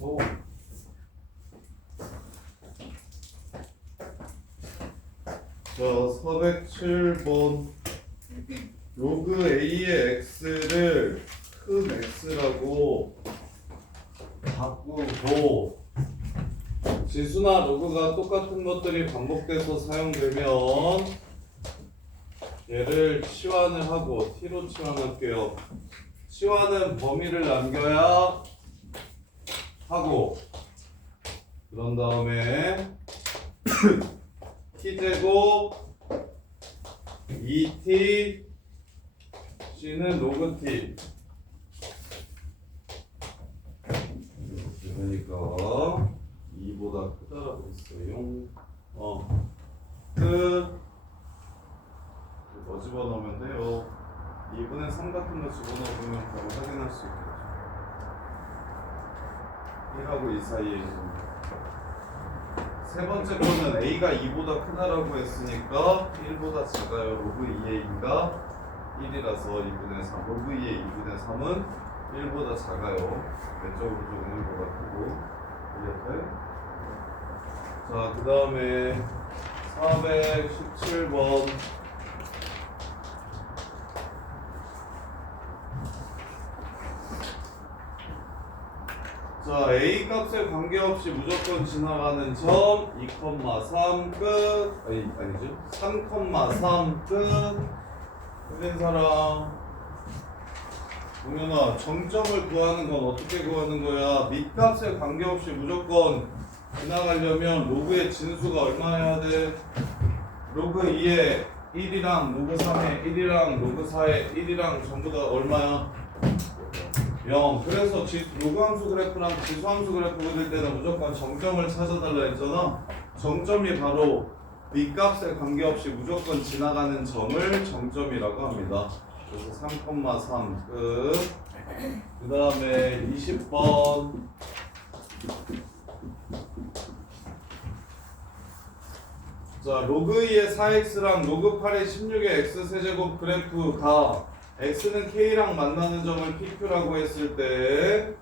오. 자, 407번 로그 A의 X를 큰 X라고 바꾸고 지수나 로그가 똑같은 것들이 반복돼서 사용되면 얘를 치환을 하고 T로 치환할게요. 치환은 범위를 남겨야 하고 그런 다음에 T제곱 2T C는 로그 T 그러니까 2보다 크다라고 했어요. 끝. 뭐 집어넣으면 돼요? 2분의 3 같은 거 집어넣으면 바로 확인할 수 있겠죠. 1하고 2 사이에 있는 세 번째 거는 A가 2보다 크다라고 했으니까 1보다 작아요. 로그 2의 2가 1이라서 2분의 3. 로그 2의 2분의 3은 1보다 작아요. 왼쪽으로 좀 1보다 크고 이렇게. 자, 그 다음에 417번 자, A 값에 관계없이 무조건 지나가는 점 2,3 끝. 아니죠. 3,3 끝. 틀린 사람. 동현아, 정점을 구하는 건 어떻게 구하는 거야? 밑값에 관계없이 무조건 지나가려면 로그의 진수가 얼마여야 돼? 로그 2에 1이랑 로그 3에 1이랑 로그 4에 1이랑 전부 다 얼마야? 0. 그래서 로그 함수 그래프랑 지수 함수 그래프 그릴 때는 무조건 정점을 찾아달라 했잖아. 정점이 바로 밑값에 관계없이 무조건 지나가는 점을 정점이라고 합니다. 그래서 3,3 끝. 그 다음에 20번 자, 로그 2의 4x랑 로그 8의 16의 x세제곱 그래프가 x는 k랑 만나는 점을 pq라고 했을 때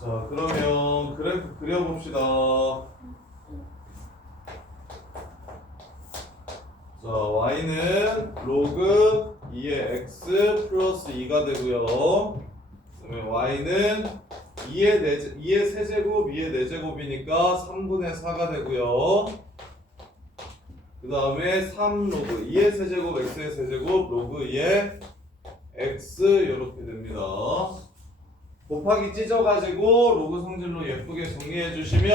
자, 그러면 그래프 그려봅시다. 자, y는 로그 2의 x 플러스 2가 되고요. 그러면 y는 2의 세제곱 2의 4제곱이니까 3분의 4가 되고요. 그 다음에 3 로그 2의 세제곱 x의 세제곱 로그 2의 x 이렇게 됩니다. 곱하기 찢어가지고 로그 성질로 예쁘게 정리해 주시면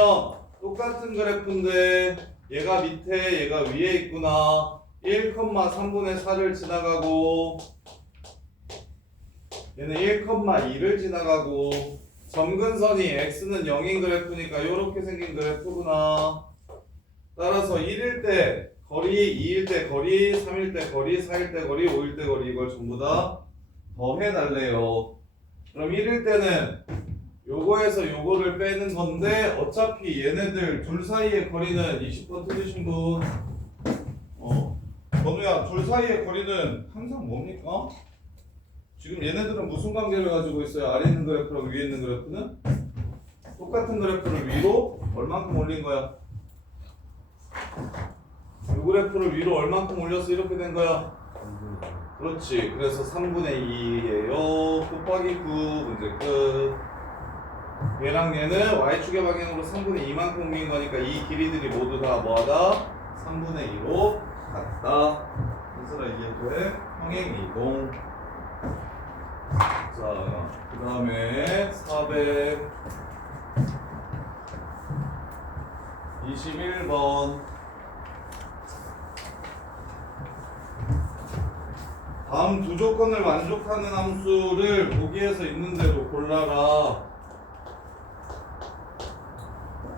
똑같은 그래프인데 얘가 밑에 얘가 위에 있구나. 1,3분의 4를 지나가고 얘는 1,2를 지나가고 점근선이 x는 0인 그래프니까 이렇게 생긴 그래프구나. 따라서 1일 때 거리, 2일 때 거리, 3일 때 거리, 4일 때 거리, 5일 때 거리 이걸 전부 다 더해달래요. 그럼 1일 때는 요거에서 요거를 빼는 건데 어차피 얘네들 둘 사이의 거리는 20번 틀리신 분 건우야, 둘 사이의 거리는 항상 뭡니까? 지금 얘네들은 무슨 관계를 가지고 있어요? 아래 있는 그래프랑 위에 있는 그래프는? 똑같은 그래프를 위로 얼만큼 올린 거야? 이 그래프를 위로 얼만큼 올려서 이렇게 된 거야? 그렇지. 그래서 3분의 2예요. 곱하기 9 문제 끝. 얘랑 얘는 y축의 방향으로 3분의 2만큼 옮긴 거니까 이 길이들이 모두 다 뭐하다? 3분의 2로 같다. 현설아 이해돼? 평행 이동. 자, 그 다음에 421번 다음 두 조건을 만족하는 함수를 보기에서 있는 대로 골라라.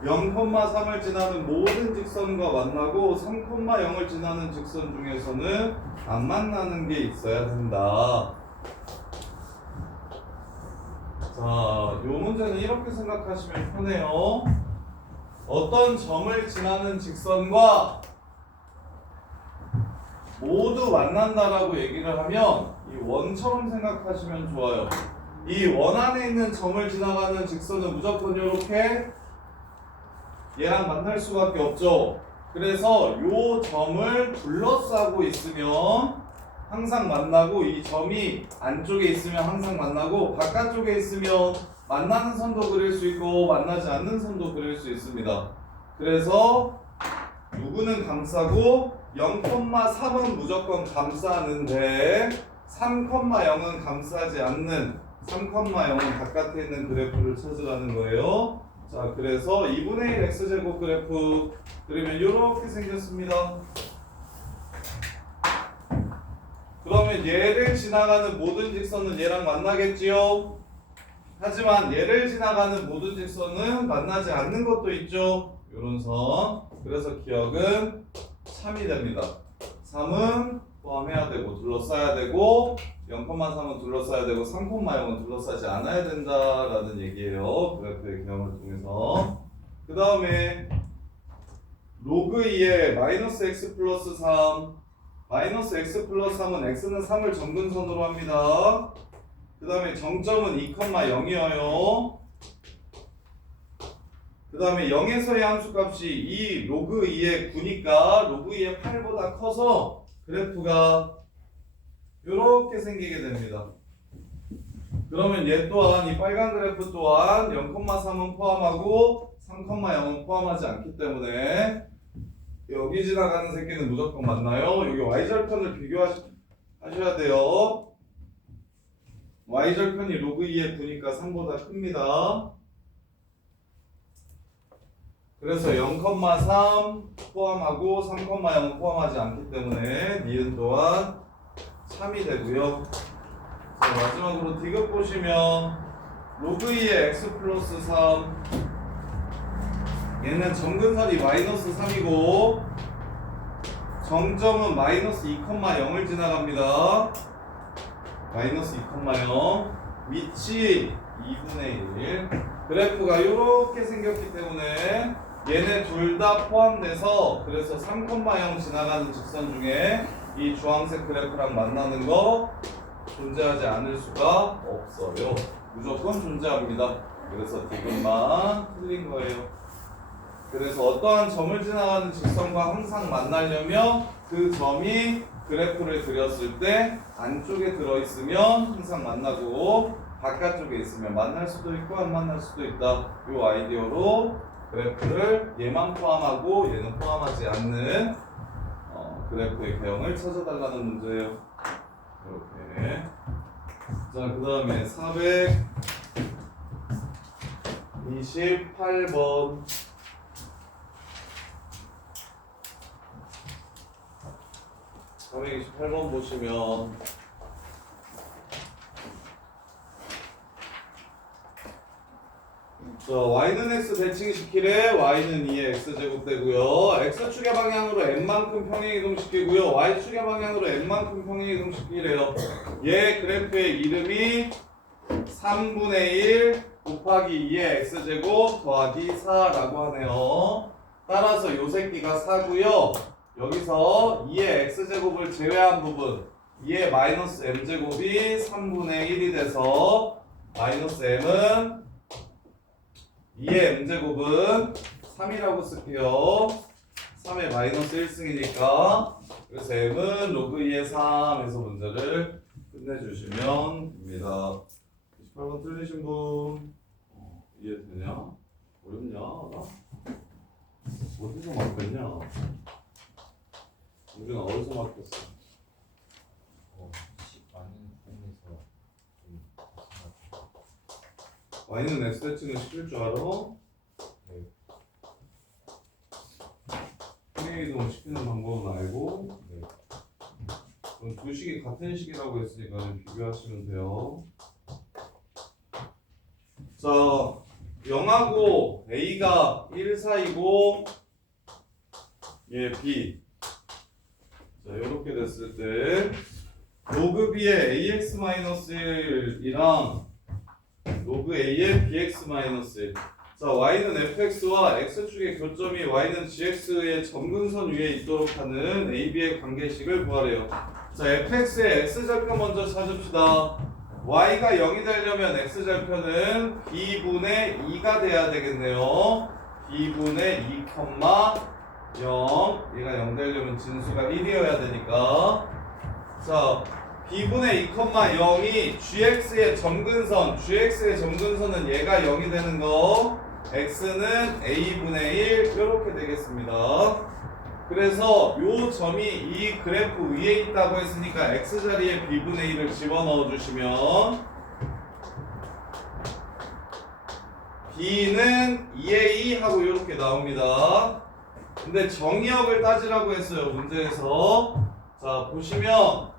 0,3을 지나는 모든 직선과 만나고 3,0을 지나는 직선 중에서는 안 만나는 게 있어야 된다. 자, 요 문제는 이렇게 생각하시면 편해요. 어떤 점을 지나는 직선과 모두 만난다라고 얘기를 하면 이 원처럼 생각하시면 좋아요. 이 원 안에 있는 점을 지나가는 직선은 무조건 이렇게 얘랑 만날 수밖에 없죠. 그래서 요 점을 둘러싸고 있으면 항상 만나고, 이 점이 안쪽에 있으면 항상 만나고, 바깥쪽에 있으면 만나는 선도 그릴 수 있고 만나지 않는 선도 그릴 수 있습니다. 그래서 누구는 감싸고 0,3은 무조건 감싸는데 3,0은 감싸지 않는, 3,0은 바깥에 있는 그래프를 찾으라는 거예요. 자, 그래서 2분의 1 x제곱 그래프 그리면 이렇게 생겼습니다. 그러면 얘를 지나가는 모든 직선은 얘랑 만나겠지요? 하지만 얘를 지나가는 모든 직선은 만나지 않는 것도 있죠? 요런 선. 그래서 기억은 3이 됩니다. 3은 포함해야 되고 둘러싸야 되고 0,3은 둘러싸야 되고 3,0은 둘러싸지 않아야 된다라는 얘기예요. 그래프의 개념을 통해서. 그 다음에 로그 2에 마이너스 x 플러스 3, 마이너스 x 플러스 3은 x는 3을 점근선으로 합니다. 그 다음에 정점은 2,0이어요. 그 다음에 0에서의 함수값이 이 로그 2의 9니까 로그 2의 8보다 커서 그래프가 이렇게 생기게 됩니다. 그러면 얘 또한, 이 빨간 그래프 또한 0,3은 포함하고 3,0은 포함하지 않기 때문에 여기 지나가는 새끼는 무조건 맞나요? 여기 y절편을 비교하셔야 돼요. y절편이 로그 2의 9니까 3보다 큽니다. 그래서 0,3 포함하고 3,0은 포함하지 않기 때문에 니은 또한 3이 되고요. 자, 마지막으로 디귿 보시면 로그 2의 x 플러스 3, 얘는 점근선이 마이너스 3이고 정점은 마이너스 2,0을 지나갑니다. 마이너스 2,0, 위치 2분의 1. 그래프가 이렇게 생겼기 때문에 얘네 둘 다 포함돼서, 그래서 3,0 지나가는 직선 중에 이 주황색 그래프랑 만나는 거 존재하지 않을 수가 없어요. 무조건 존재합니다. 그래서 디귿만 틀린 거예요. 그래서 어떠한 점을 지나가는 직선과 항상 만나려면 그 점이 그래프를 그렸을 때 안쪽에 들어있으면 항상 만나고 바깥쪽에 있으면 만날 수도 있고 안 만날 수도 있다. 이 아이디어로 그래프를 얘만 포함하고 얘는 포함하지 않는 그래프의 개형을 찾아달라는 문제예요. 이렇게. 자, 그 다음에 428번. 428번 보시면 자, y는 x 대칭 시키래. y는 2의 x제곱 되고요. x축의 방향으로 n만큼 평행 이동시키고요. y축의 방향으로 n만큼 평행 이동시키래요. 얘 그래프의 이름이 3분의 1 곱하기 2의 x제곱 더하기 4라고 하네요. 따라서 요 새끼가 4고요. 여기서 2의 x제곱을 제외한 부분, 2의 마이너스 m제곱이 3분의 1이 돼서 마이너스 m은 2의 m제곱은 3이라고 쓸게요. 3의 마이너스 1승이니까. 그래서 m은 로그 2의 3에서 문제를 끝내주시면 됩니다. 28번 틀리신 분 이해되냐? 어렵냐? 나? 어디서 막혔냐? 우리는 어디서 막혔어? y는 x 대칭을 시킬 줄 알아? 네. 평행 이동 시키는 방법은 알고, 네. 그럼 두 식이 같은 식이라고 했으니까 좀 비교하시면 돼요. 자, 0하고 a가 1 사이고 얘 b. 자, 이렇게 됐을 때 로그 b의 ax-1이랑 로그 a의 bx-1. 자, y는 fx와 x축의 교점이 y는 gx의 점근선 위에 있도록 하는 ab의 관계식을 구하래요. 자, fx의 x절편 먼저 찾읍시다. y가 0이 되려면 x절편은 b분의 2가 돼야 되겠네요. b분의 2, 0 얘가 0 되려면 진수가 1이어야 되니까 자 b분의 2, 0이 gx의 점근선은 얘가 0이 되는 거 x는 a분의 1 이렇게 되겠습니다. 그래서 요 점이 이 그래프 위에 있다고 했으니까 x자리에 b분의 1을 집어넣어 주시면 b는 2a 하고 이렇게 나옵니다. 근데 정의역을 따지라고 했어요 문제에서. 자 보시면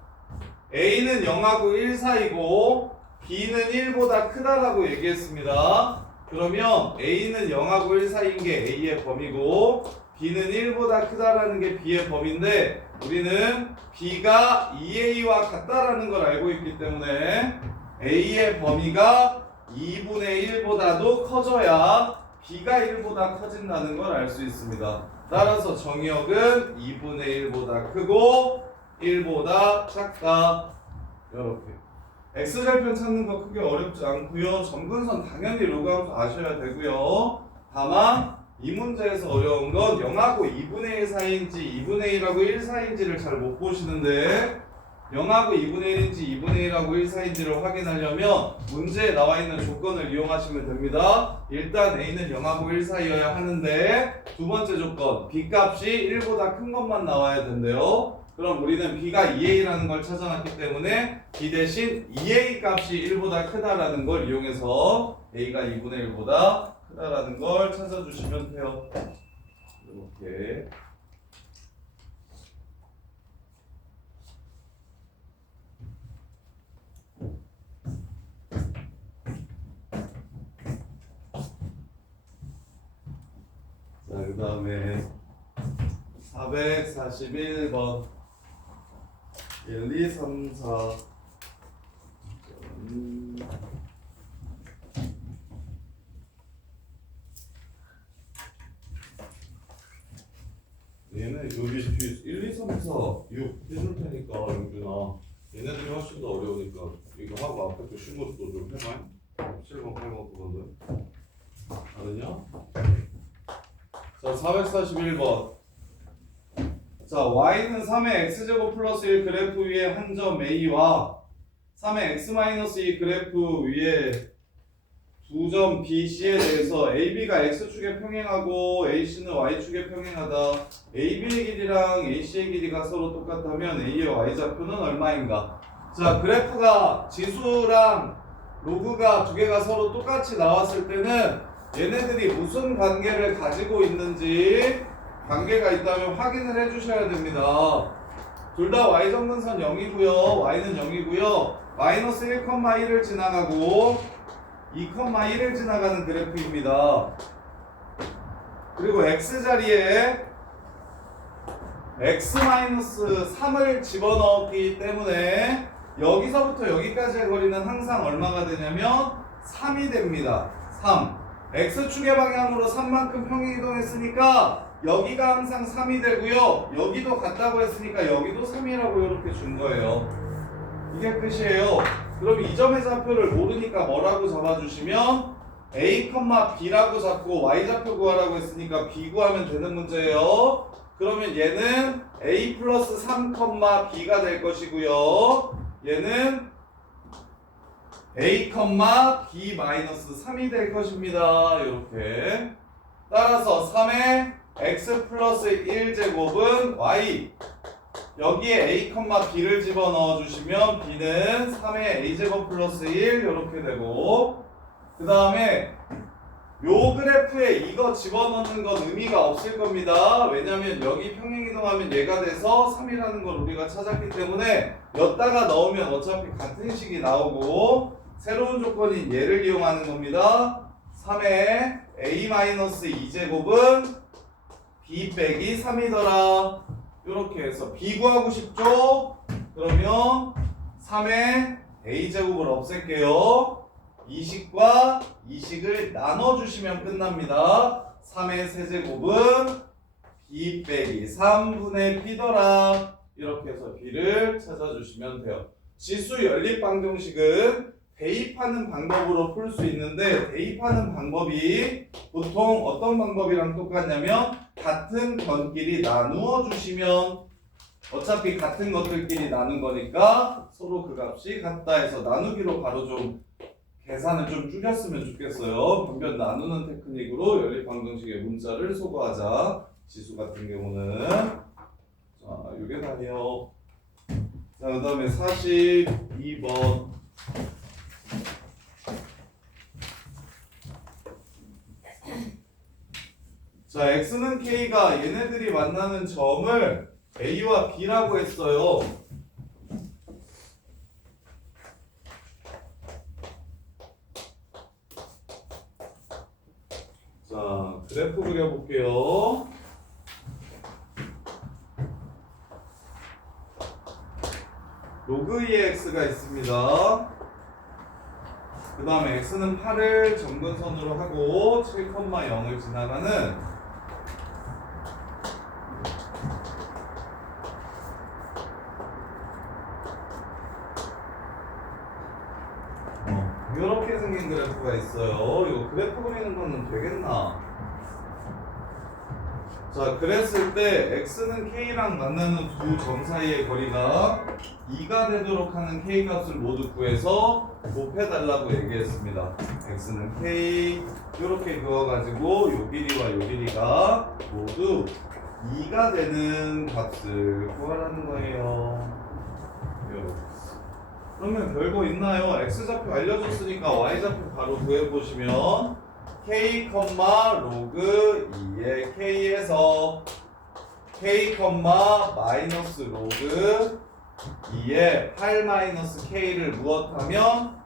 a는 0하고 1 사이고 b는 1보다 크다라고 얘기했습니다. 그러면 a는 0하고 1 사이인 게 a의 범위고 b는 1보다 크다라는 게 b의 범위인데 우리는 b가 2a와 같다라는 걸 알고 있기 때문에 a의 범위가 2분의 1보다도 커져야 b가 1보다 커진다는 걸 알 수 있습니다. 따라서 정의역은 2분의 1보다 크고 1보다 작다. 이렇게 x절편 찾는 거 크게 어렵지 않고요. 점근선 당연히 로그함수 아셔야 되고요. 다만 이 문제에서 어려운 건 0하고 2분의 1 사이인지 2분의 1하고 1 사이인지를 잘 못 보시는데 0하고 2분의 1인지 2분의 1하고 1 사이인지를 확인하려면 문제에 나와 있는 조건을 이용하시면 됩니다. 일단 a는 0하고 1 사이여야 하는데 두 번째 조건 b값이 1보다 큰 것만 나와야 된대요. 그럼 우리는 b가 2a라는 걸 찾아놨기 때문에 b 대신 2a 값이 1보다 크다라는 걸 이용해서 a가 2분의 1보다 크다라는 걸 찾아주시면 돼요. 이렇게. 자, 그 다음에 441번 1, 2, 3, 4 얘는 여기 뒤에 1, 2, 3, 4, 6 해줄 테니까 영준아 얘네들이 훨씬 더 어려우니까 이거 하고 앞에 거 쉬운 것도 좀 해봐. 7번, 8번 그거는 다르냐? 자 441번 자 y는 3의 x제곱 플러스 1 그래프 위에 한 점 a와 3의 x 마이너스 2 그래프 위에 두 점 BC에 대해서 AB가 X축에 평행하고 AC는 Y축에 평행하다. AB의 길이랑 AC의 길이가 서로 똑같다면 A의 Y좌표는 얼마인가? 자, 그래프가 지수랑 로그가 두 개가 서로 똑같이 나왔을 때는 얘네들이 무슨 관계를 가지고 있는지 관계가 있다면 확인을 해주셔야 됩니다. 둘 다 Y점근선 0이고요. Y는 0이고요. 마이너스 1,1을 지나가고 2,1을 지나가는 그래프입니다. 그리고 x자리에 x-3을 집어넣었기 때문에 여기서부터 여기까지의 거리는 항상 얼마가 되냐면 3이 됩니다. 3. x축의 방향으로 3만큼 평행이동했으니까 여기가 항상 3이 되고요. 여기도 같다고 했으니까 여기도 3이라고 이렇게 준 거예요. 이게 끝이에요. 그럼 이 점의 좌표를 모르니까 뭐라고 잡아주시면 a, b라고 잡고 y좌표 구하라고 했으니까 b 구하면 되는 문제예요. 그러면 얘는 a 플러스 3, b가 될 것이고요. 얘는 a, b 마이너스 3이 될 것입니다. 이렇게. 따라서 3의 x 플러스 1제곱은 y. 여기에 a, b를 집어넣어 주시면 b는 3의 a제곱 플러스 1 이렇게 되고 그 다음에 요 그래프에 이거 집어넣는 건 의미가 없을 겁니다. 왜냐면 여기 평행이동하면 얘가 돼서 3이라는 걸 우리가 찾았기 때문에 여기다가 넣으면 어차피 같은 식이 나오고 새로운 조건인 얘를 이용하는 겁니다. 3의 a-2제곱은 b 빼기 3이더라. 이렇게 해서 b 구하고 싶죠? 그러면 3의 a제곱을 없앨게요. 이식과 이식을 나눠주시면 끝납니다. 3의 세제곱은 b 빼기 3분의 b더라. 이렇게 해서 b를 찾아주시면 돼요. 지수 연립 방정식은 대입하는 방법으로 풀 수 있는데 대입하는 방법이 보통 어떤 방법이랑 똑같냐면 같은 변끼리 나누어 주시면 어차피 같은 것들끼리 나눈 거니까 서로 그 값이 같다 해서 나누기로 바로 좀 계산을 좀 줄였으면 좋겠어요. 변변 나누는 테크닉으로 연립 방정식의 문자를 소거하자. 지수 같은 경우는 자, 요게 다네요. 자, 그 다음에 42번. 자, x는 k가 얘네들이 만나는 점을 a와 b라고 했어요. 자, 그래프 그려볼게요. 로그 2의 x가 있습니다. 그 다음에 x는 8을 점근선으로 하고 7,0을 지나가는 이렇게 생긴 그래프가 있어요. 이거 그래프 그리는 거는 되겠나? 자, 그랬을 때 x는 k랑 만나는 두 점 사이의 거리가 2가 되도록 하는 k 값을 모두 구해서 곱해달라고 얘기했습니다. x는 k 이렇게 그어가지고 요 길이와 요 길이가 모두 2가 되는 값을 구하라는 거예요. 이렇게. 그러면 별거 있나요? x좌표 알려줬으니까 y좌표 바로 구해보시면 k, 로그 2의 k에서 k, 마이너스 로그 2의 8 마이너스 k를 무엇하면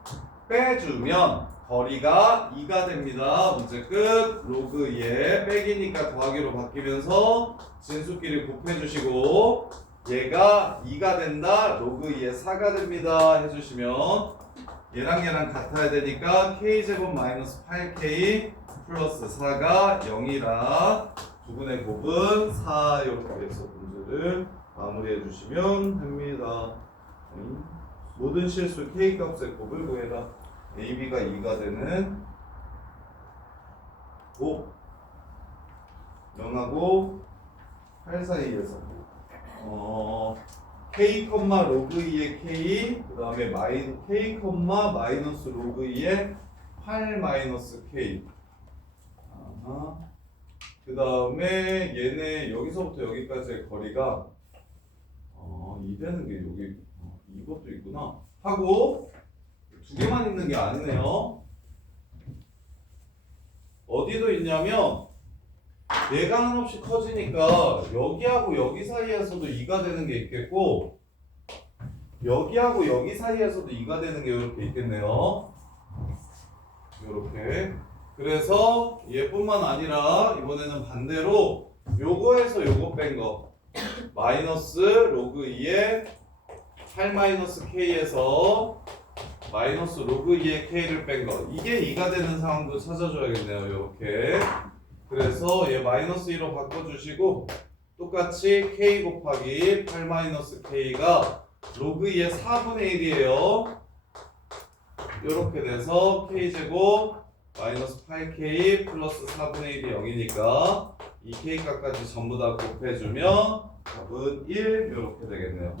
빼주면 거리가 2가 됩니다. 문제 끝. 로그 2의 빼기니까 더하기로 바뀌면서 진수끼리 곱해주시고 얘가 2가 된다. 로그 2의 4가 됩니다. 해주시면 얘랑 같아야 되니까 k제곱 마이너스 8k 플러스 4가 0이라 두 분의 곱은 4 이렇게 해서 문제를 마무리해 주시면 됩니다. 모든 실수 k 값의 곱을 구해라. a, b가 2가 되는 곱 0하고 8 사이에서 k, 로그 2의 k 그 다음에 k, 마이너스 로그 2의 8 마이너스 k 그 다음에 얘네 여기서부터 여기까지의 거리가 2 되는 게 여기 이것도 있구나 하고 두 개만 있는 게 아니네요. 어디도 있냐면 얘가 한없이 커지니까 여기하고 여기 사이에서도 2가 되는 게 있겠고 여기하고 여기 사이에서도 2가 되는 게 이렇게 있겠네요. 이렇게. 그래서 얘뿐만 아니라 이번에는 반대로 요거에서 요거 뺀 거 마이너스 로그 2의 8 마이너스 k에서 마이너스 로그 2의 k를 뺀 거 이게 2가 되는 상황도 찾아줘야겠네요. 이렇게. 그래서 얘 마이너스 2로 바꿔주시고 똑같이 k 곱하기 8 마이너스 k가 로그 2의 4분의 1이에요. 이렇게 돼서 k제곱 마이너스 8k 플러스 4분의 1이 0이니까 이 k 값까지 전부 다 곱해주면 답은 1 이렇게 되겠네요.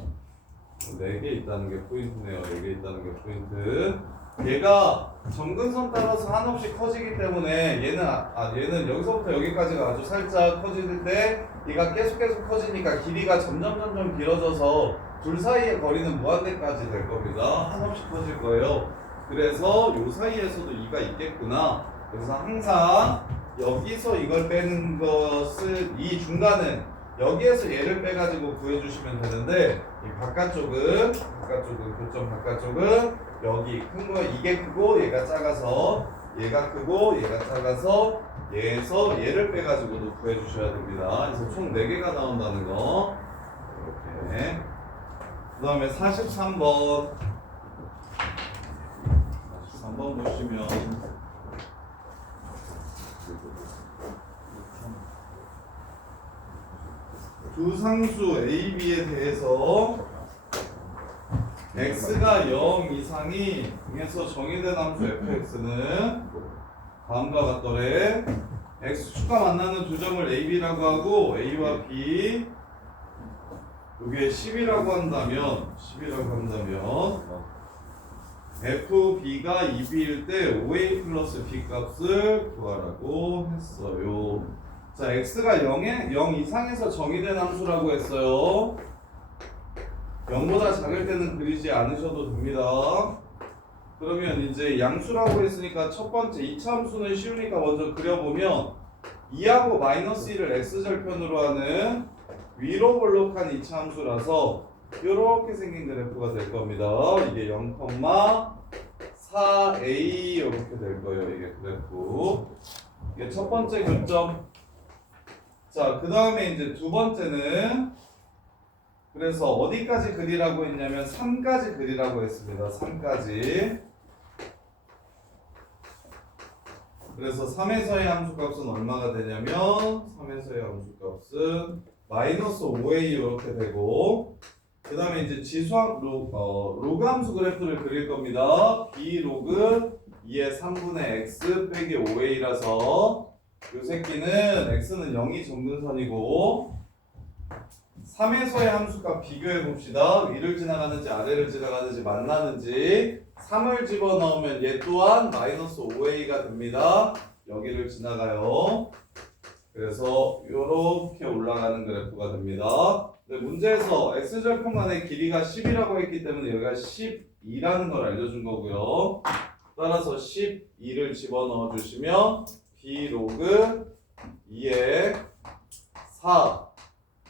4개 있다는 게 포인트네요. 4개 있다는 게 포인트. 얘가 점근선 따라서 한없이 커지기 때문에 얘는 여기서부터 여기까지가 아주 살짝 커질 때 얘가 계속 커지니까 길이가 점점 길어져서 둘 사이의 거리는 무한대까지 될 겁니다. 한없이 커질 거예요. 그래서 요 사이에서도 2가 있겠구나. 그래서 항상 여기서 이걸 빼는 것은 이 중간은 여기에서 얘를 빼가지고 구해주시면 되는데 이 바깥쪽은 교점 바깥쪽은 여기 큰 거 이게 크고 얘가 작아서 얘가 크고 얘가 작아서 얘에서 얘를 빼가지고도 구해주셔야 됩니다. 그래서 총 4개가 나온다는 거 이렇게. 그 다음에 43번 보시면 두 상수 A, B에 대해서 x가 0 이상이 에서 정의된 함수 fx는 다음과 같더래. x축과 만나는 두 점을 a, b라고 하고 a와 b 이게 10이라고 한다면 fb가 2b일 때 5a 플러스 b 값을 구하라고 했어요. 자, x가 0 이상에서 정의된 함수라고 했어요. 0보다 작을 때는 그리지 않으셔도 됩니다. 그러면 이제 양수라고 했으니까 첫 번째 2차 함수는 쉬우니까 먼저 그려보면 2하고 마이너스 1을 x절편으로 하는 위로 볼록한 2차 함수라서 이렇게 생긴 그래프가 될 겁니다. 이게 0,4a 이렇게 될 거예요. 이게 그래프. 이게 첫 번째 교점. 자, 그 다음에 이제 두 번째는 그래서 어디까지 그리라고 했냐면 3까지 그리라고 했습니다. 3까지. 그래서 3에서의 함수값은 얼마가 되냐면 3에서의 함수값은 마이너스 5a 이렇게 되고 그 다음에 이제 지수함 로그 함수 그래프를 그릴 겁니다. b 로그 2의 3분의 x 빼기 5a라서 이 새끼는 x는 0이 점근선이고 3에서의 함수값 비교해 봅시다. 위를 지나가는지 아래를 지나가는지 만나는지 3을 집어넣으면 얘 또한 마이너스 5a가 됩니다. 여기를 지나가요. 그래서 이렇게 올라가는 그래프가 됩니다. 근데 문제에서 x절편간의 길이가 10이라고 했기 때문에 여기가 12라는 걸 알려준 거고요. 따라서 12를 집어넣어 주시면 b 로그 2의 4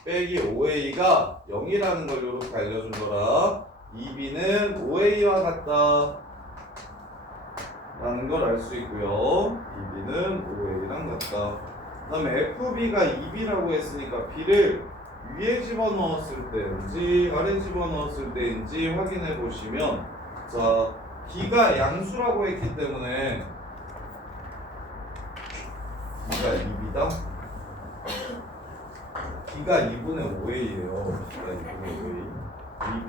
빼기 5a가 0이라는 걸 이렇게 알려준 거라 2b는 5a와 같다 라는 걸 알 수 있고요. 2b는 5a랑 같다. 그 다음에 fb가 2b라고 했으니까 b를 위에 집어넣었을 때인지 아래 집어넣었을 때인지 확인해 보시면 자 b가 양수라고 했기 때문에 b가 2b다. b가 2분의 5a예요. b가 2분의 5a. 2b.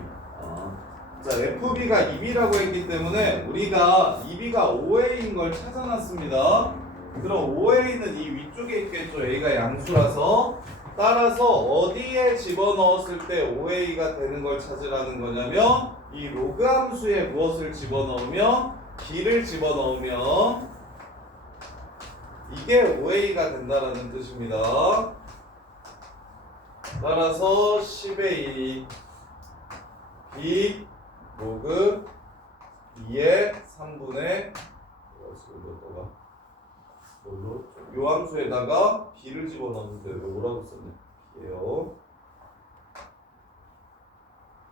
자, fb가 2b라고 했기 때문에 우리가 2b가 5a인 걸 찾아놨습니다. 그럼 5a는 이 위쪽에 있겠죠. a가 양수라서. 따라서 어디에 집어넣었을 때 5a가 되는 걸 찾으라는 거냐면 이 로그 함수에 무엇을 집어넣으면 b를 집어넣으면 이게 5a가 된다라는 뜻입니다. 따라서 10a b 로그 2의 3분의 요 함수에다가 b를 집어넣는데 왜 뭐라고 썼냐 b예요.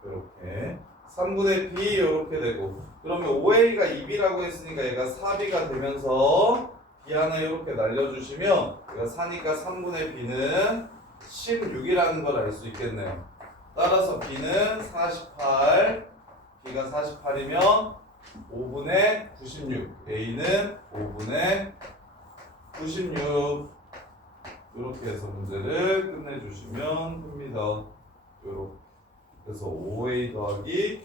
이렇게 3분의 b 이렇게 되고 그러면 5a가 2b라고 했으니까 얘가 4b가 되면서 b 하나 이렇게 날려주시면 얘가 4니까 3분의 b는 16이라는 걸 알 수 있겠네요. 따라서 b는 48 b가 48이면 5분의 96 a는 5분의 96 이렇게 해서 문제를 끝내주시면 됩니다. 이렇게 그래서 5a 더하기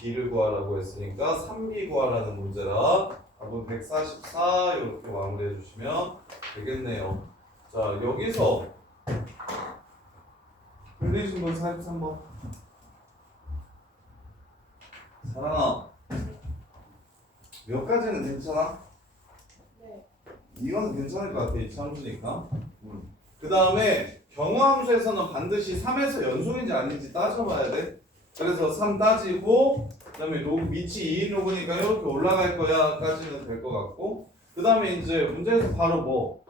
b를 구하라고 했으니까 3b 구하라는 문제라 답은 144 이렇게 마무리해 주시면 되겠네요. 자 여기서 틀리신 분 43번 사랑아 몇 가지는 괜찮아? 네. 이거는 괜찮을 것 같아. 이 함수니까. 그 다음에 경우함수에서는 반드시 3에서 연속인지 아닌지 따져봐야 돼. 그래서 3 따지고 그 다음에 밑이 2인 로그니까 이렇게 올라갈 거야 까지는 될 것 같고 그 다음에 이제 문제에서 바로 뭐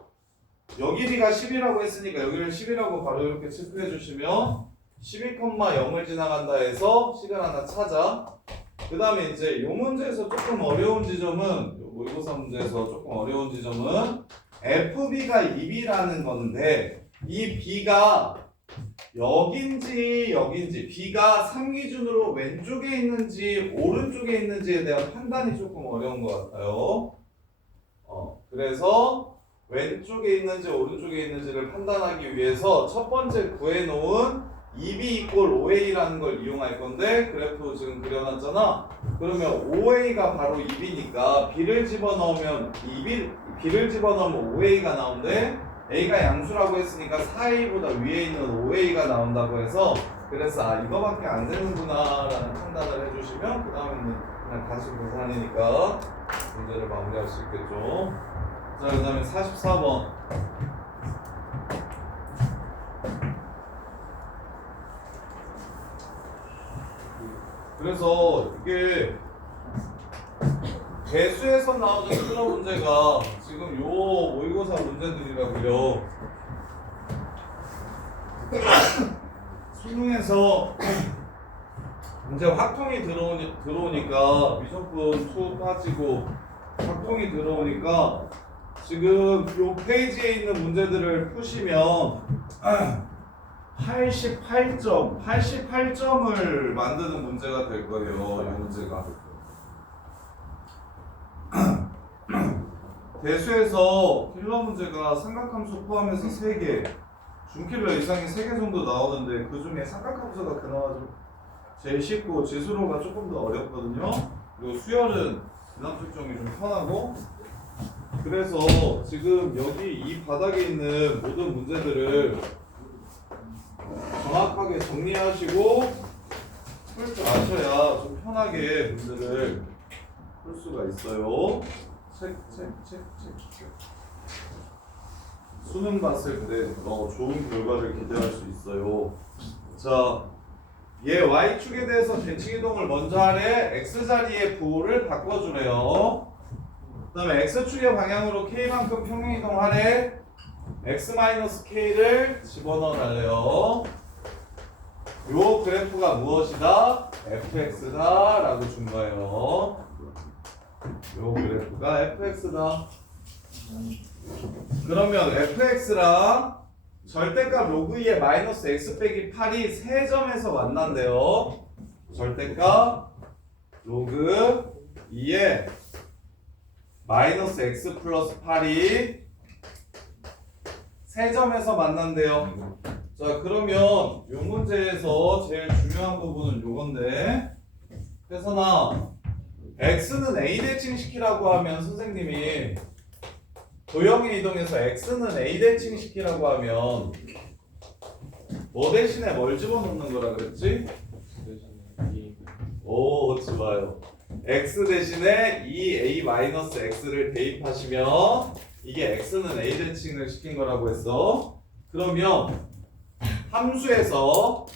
여기 b가 10이라고 했으니까 여기를 10이라고 바로 이렇게 체크해 주시면 12,0을 지나간다 해서 시간 하나 찾아. 그 다음에 이제 이 문제에서 조금 어려운 지점은 모의고사 문제에서 조금 어려운 지점은 fb가 2b라는 건데 이 b가 여긴지 b가 3 기준으로 왼쪽에 있는지 오른쪽에 있는지에 대한 판단이 조금 어려운 것 같아요. 그래서 왼쪽에 있는지 오른쪽에 있는지를 판단하기 위해서 첫 번째 구해놓은 2b 이꼴 5a라는 걸 이용할 건데 그래프 지금 그려놨잖아. 그러면 5a가 바로 2b니까 b를 집어넣으면 b를 집어넣으면 5a가 나온대. a가 양수라고 했으니까 4a보다 위에 있는 5a가 나온다고 해서 그래서 아 이거밖에 안 되는구나 라는 판단을 해주시면 그 다음에는 그냥 단순 계산이니까 문제를 마무리할 수 있겠죠. 자, 그 다음에 44번. 그래서 이게 배수에서 나오는 클럽 문제가 지금 요 모의고사 문제들이라고요. 수능에서 이제 확통이 들어오니까 미적분 2 빠지고 확통이 들어오니까 지금 요 페이지에 있는 문제들을 푸시면 88점을 만드는 문제가 될 거예요. 이 문제가. 대수에서 킬러 문제가 삼각함수 포함해서 3개, 중킬러 이상이 3개 정도 나오는데 그 중에 삼각함수가 그나마 좀 제일 쉽고 지수로가 조금 더 어렵거든요. 그리고 수열은 기납 측정이 좀 편하고. 그래서 지금 여기 이 바닥에 있는 모든 문제들을 정확하게 정리하시고 풀 줄 아셔야 좀 편하게 문제를 풀 수가 있어요. 책. 수능 봤을 때 좋은 결과를 기대할 수 있어요. 자, 얘 y축에 대해서 대칭 이동을 먼저 하래. x자리에 부호를 바꿔주래요. 그 다음에 x축의 방향으로 k만큼 평행 이동하래. x-k를 집어넣어 달래요. 요 그래프가 무엇이다? fx다 라고 준 거예요. 요 그래프가 fx다. 그러면 fx랑 절대값 로그 2의 마이너스 x 빼기 8이 세 점에서 만난대요. 절대값 로그 2의 마이너스 x 플러스 8이 세 점에서 만난대요. 자, 그러면 요 문제에서 제일 중요한 부분은 요건데, 혜선아, x는 a 대칭 시키라고 하면 선생님이 도형의 이동에서 x는 a 대칭 시키라고 하면 뭐 대신에 뭘 집어넣는 거라 그랬지? 오, 좋아요. x 대신에 2a-x를 대입하시면 이게 x는 a 대칭을 시킨 거라고 했어. 그러면 함수에서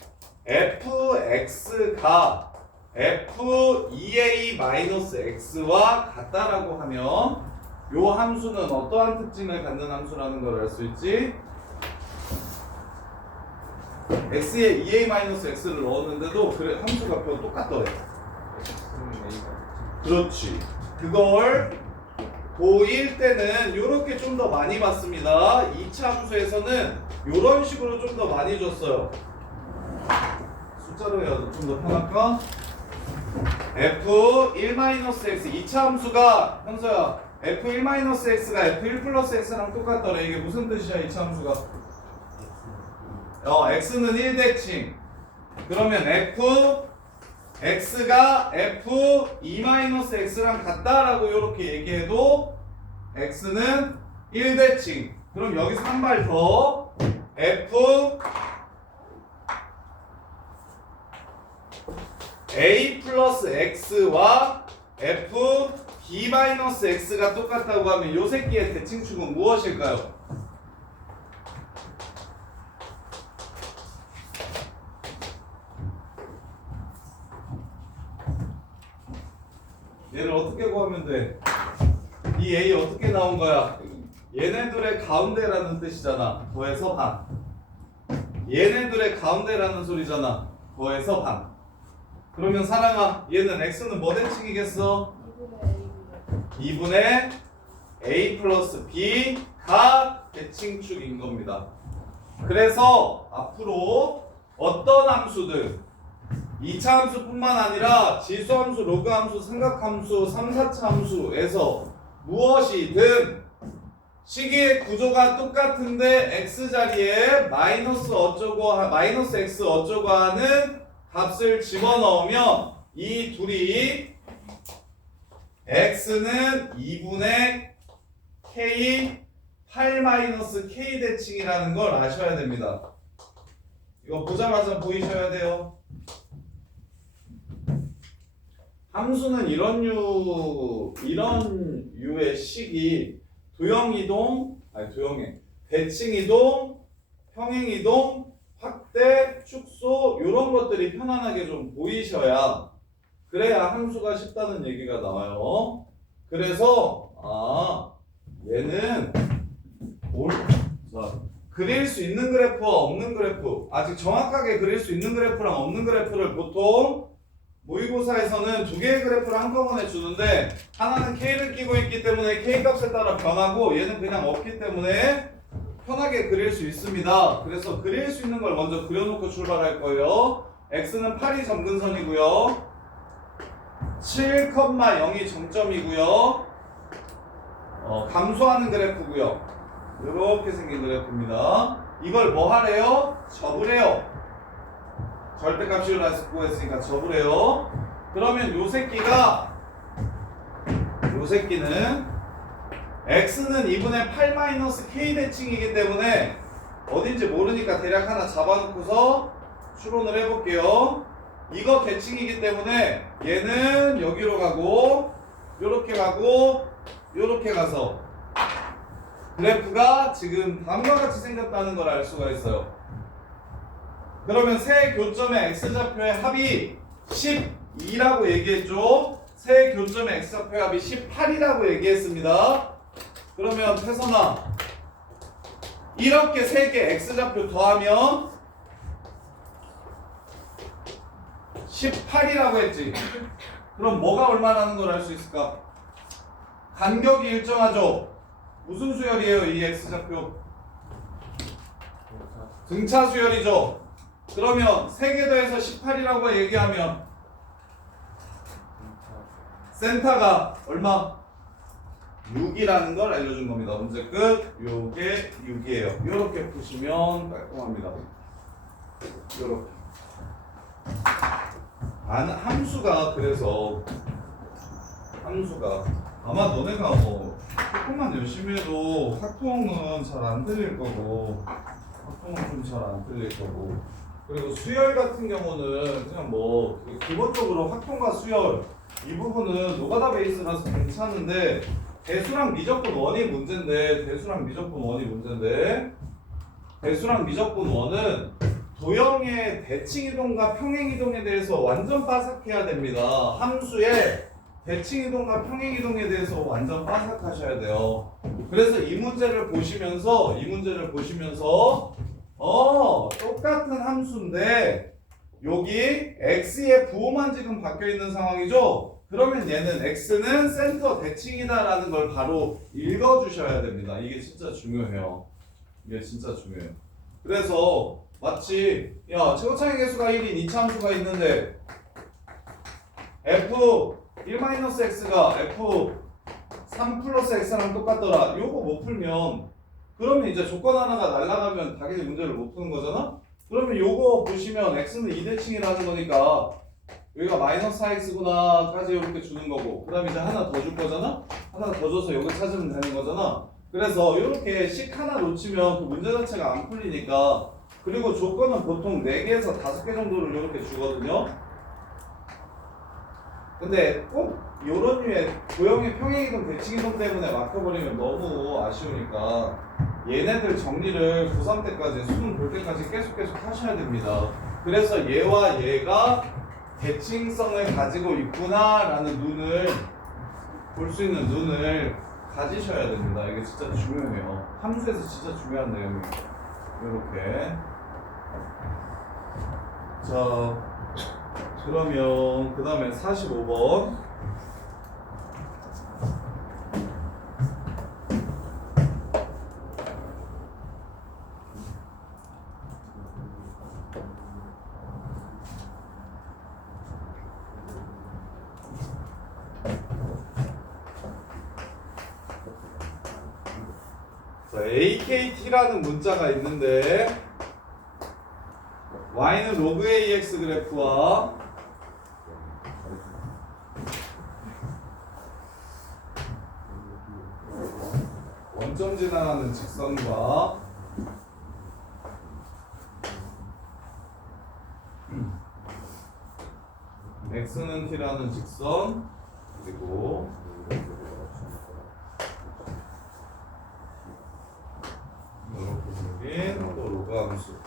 fx가 f2a-x와 같다라고 하면 요 함수는 어떠한 특징을 갖는 함수라는 걸 알 수 있지? x에 2a-x를 넣었는데도 그래 함수가 표 똑같더래. 그렇지. 그걸 고1 때는 이렇게 좀 더 많이 봤습니다. 2차 함수에서는 이런 식으로 좀 더 많이 줬어요. 숫자로 해야 좀 더 편할까? f1-x 2차 함수가 현서야 f1-x가 f1 플러스 x랑 똑같더래. 이게 무슨 뜻이야? 2차 함수가 x는 1대칭. 그러면 x가 f2-x랑 같다라고 이렇게 얘기해도 x는 1대칭. 그럼 여기서 한 발 더 a 플러스 x와 fb-x가 똑같다고 하면 요 새끼의 대칭축은 무엇일까요? 얘를 어떻게 구하면 돼? 이 a 어떻게 나온 거야? 얘네들의 가운데라는 뜻이잖아. 더해서 반. 얘네들의 가운데라는 소리잖아. 더해서 반. 그러면 사랑아, 얘는 x는 뭐 대칭이겠어? 2분의 a 플러스 b가 대칭축인 겁니다. 그래서 앞으로 어떤 함수든 2차 함수뿐만 아니라 지수함수, 로그함수, 삼각함수, 3, 4차 함수에서 무엇이든 식의 구조가 똑같은데 x 자리에 마이너스 어쩌고 마이너스 x 어쩌고 하는 값을 집어넣으면 이 둘이 x는 2분의 k 8-k 대칭이라는 걸 아셔야 됩니다. 이거 보자마자 보이셔야 돼요. 함수는 이런 유의 식이 대칭이동, 평행이동, 확대, 축소 이런 것들이 편안하게 좀 보이셔야 그래야 함수가 쉽다는 얘기가 나와요. 그래서 얘는 그릴 수 있는 그래프와 없는 그래프, 아직 정확하게 그릴 수 있는 그래프랑 없는 그래프를 보통 모의고사에서는 두 개의 그래프를 한꺼번에 주는데 하나는 K를 끼고 있기 때문에 K 값에 따라 변하고 얘는 그냥 없기 때문에 편하게 그릴 수 있습니다. 그래서 그릴 수 있는 걸 먼저 그려놓고 출발할 거예요. X는 8이 점근선이고요. 7,0이 정점이고요. 감소하는 그래프고요. 이렇게 생긴 그래프입니다. 이걸 뭐 하래요? 접으래요. 절대값을 구했으니까 접으래요. 그러면 요 새끼는 x는 2분의 8-k 대칭이기 때문에 어딘지 모르니까 대략 하나 잡아놓고서 추론을 해볼게요. 이거 대칭이기 때문에 얘는 여기로 가고 요렇게 가고 요렇게 가서 그래프가 지금 다음과 같이 생겼다는 걸 알 수가 있어요. 그러면 세 교점의 x좌표의 합이 12라고 얘기했죠. 세 교점의 x좌표의 합이 18이라고 얘기했습니다. 그러면 태선아, 이렇게 세 개 x좌표 더하면 18이라고 했지. 그럼 뭐가 얼마라는 걸 알 수 있을까? 간격이 일정하죠. 무슨 수열이에요, 이 x좌표? 등차 수열이죠. 그러면 3개 더해서 18이라고 얘기하면 센터가 얼마? 6이라는 걸 알려준 겁니다. 문제 끝. 요게 6이에요. 요렇게 푸시면 깔끔합니다. 요렇게. 함수가 아마 너네가 조금만 열심히 해도 학통은 잘 안 틀릴 거고 학통은 좀 잘 안 틀릴 거고 그리고 수열 같은 경우는 그냥 기본적으로 학통과 수열 이 부분은 노가다 베이스라서 괜찮은데 대수랑 미적분 원이 문제인데 대수랑 미적분 원은 도형의 대칭이동과 평행이동에 대해서 완전 빠삭해야 됩니다. 함수의 대칭이동과 평행이동에 대해서 완전 빠삭하셔야 돼요. 그래서 이 문제를 보시면서 똑같은 함수인데 여기 x의 부호만 지금 바뀌어 있는 상황이죠. 그러면 얘는 x는 센터 대칭이다라는 걸 바로 읽어주셔야 됩니다. 이게 진짜 중요해요. 그래서 마치 최고차의 개수가 1인 2차 함수가 있는데 f1-x가 f3 플러스 x랑 똑같더라. 요거 못 풀면 그러면 이제 조건 하나가 날아가면 당연히 문제를 못 푸는 거잖아? 그러면 요거 보시면 x는 2대칭이라는 거니까 여기가 마이너스 4x구나 까지 이렇게 주는 거고 그 다음에 이제 하나 더 줄 거잖아? 하나 더 줘서 여기 찾으면 되는 거잖아? 그래서 이렇게 식 하나 놓치면 그 문제 자체가 안 풀리니까 그리고 조건은 보통 4개에서 5개 정도를 이렇게 주거든요. 근데 꼭 이런 류의 도형의 평행이동 대칭이동 때문에 막혀버리면 너무 아쉬우니까 얘네들 정리를 고3 때까지 수능 볼 때까지 계속 하셔야 됩니다. 그래서 얘와 얘가 대칭성을 가지고 있구나 라는 눈을 볼 수 있는 눈을 가지셔야 됩니다. 이게 진짜 중요해요. 함수에서 진짜 중요한 내용이에요. 이렇게. 자, 그러면 그 다음에 45번. 자, AKT라는 문자가 있는데 y는 로그 AX 그래프와 원점 지나가는 직선과 x는 t라는 직선 그리고 이렇게 생긴 또 로그 함수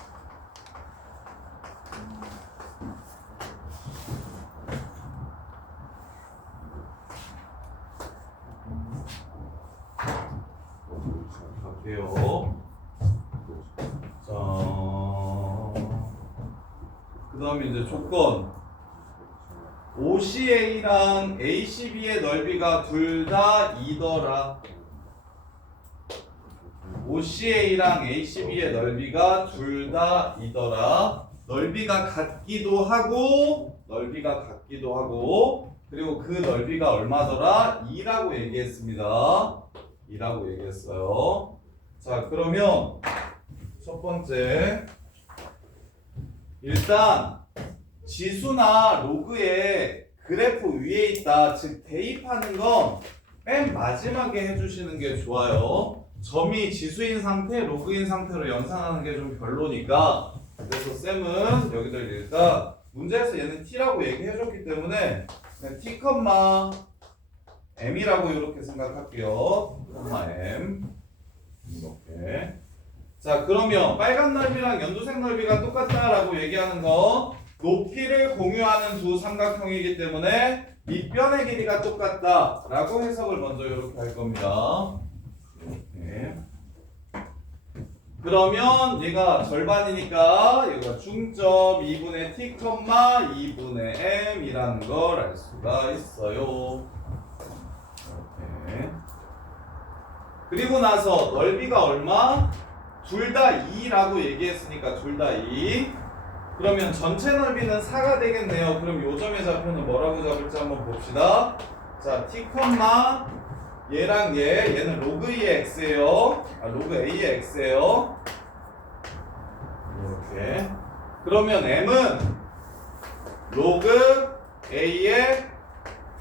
갈게요. 자, 그 다음에 이제 조건 OCA랑 ACB의 넓이가 둘 다 2더라. OCA랑 ACB의 넓이가 둘 다 2더라. 넓이가 같기도 하고 그리고 그 넓이가 얼마더라? 2라고 얘기했습니다. 2라고 얘기했어요. 자, 그러면 첫 번째 일단 지수나 로그에 그래프 위에 있다. 즉 대입하는 건 맨 마지막에 해주시는 게 좋아요. 점이 지수인 상태, 로그인 상태로 연산하는 게 좀 별로니까 그래서 쌤은 여기다 일단 문제에서 얘는 t라고 얘기해줬기 때문에 그냥 t, m이라고 이렇게 생각할게요. m 이렇게. 자, 그러면 빨간 넓이랑 연두색 넓이가 똑같다라고 얘기하는 거 높이를 공유하는 두 삼각형이기 때문에 밑변의 길이가 똑같다라고 해석을 먼저 이렇게 할 겁니다. 이렇게. 그러면 얘가 절반이니까 얘가 중점 2분의 t, 2분의 m이라는 걸 알 수가 있어요. 이렇게. 그리고 나서 넓이가 얼마? 둘 다 2라고 얘기했으니까 둘 다 2. 그러면 전체 넓이는 4가 되겠네요. 그럼 요 점의 좌표는 뭐라고 잡을지 한번 봅시다. 자, t, 얘랑 얘는 로그 E의 x예요. 로그 A의 x예요. 이렇게. 그러면 m은 로그 A의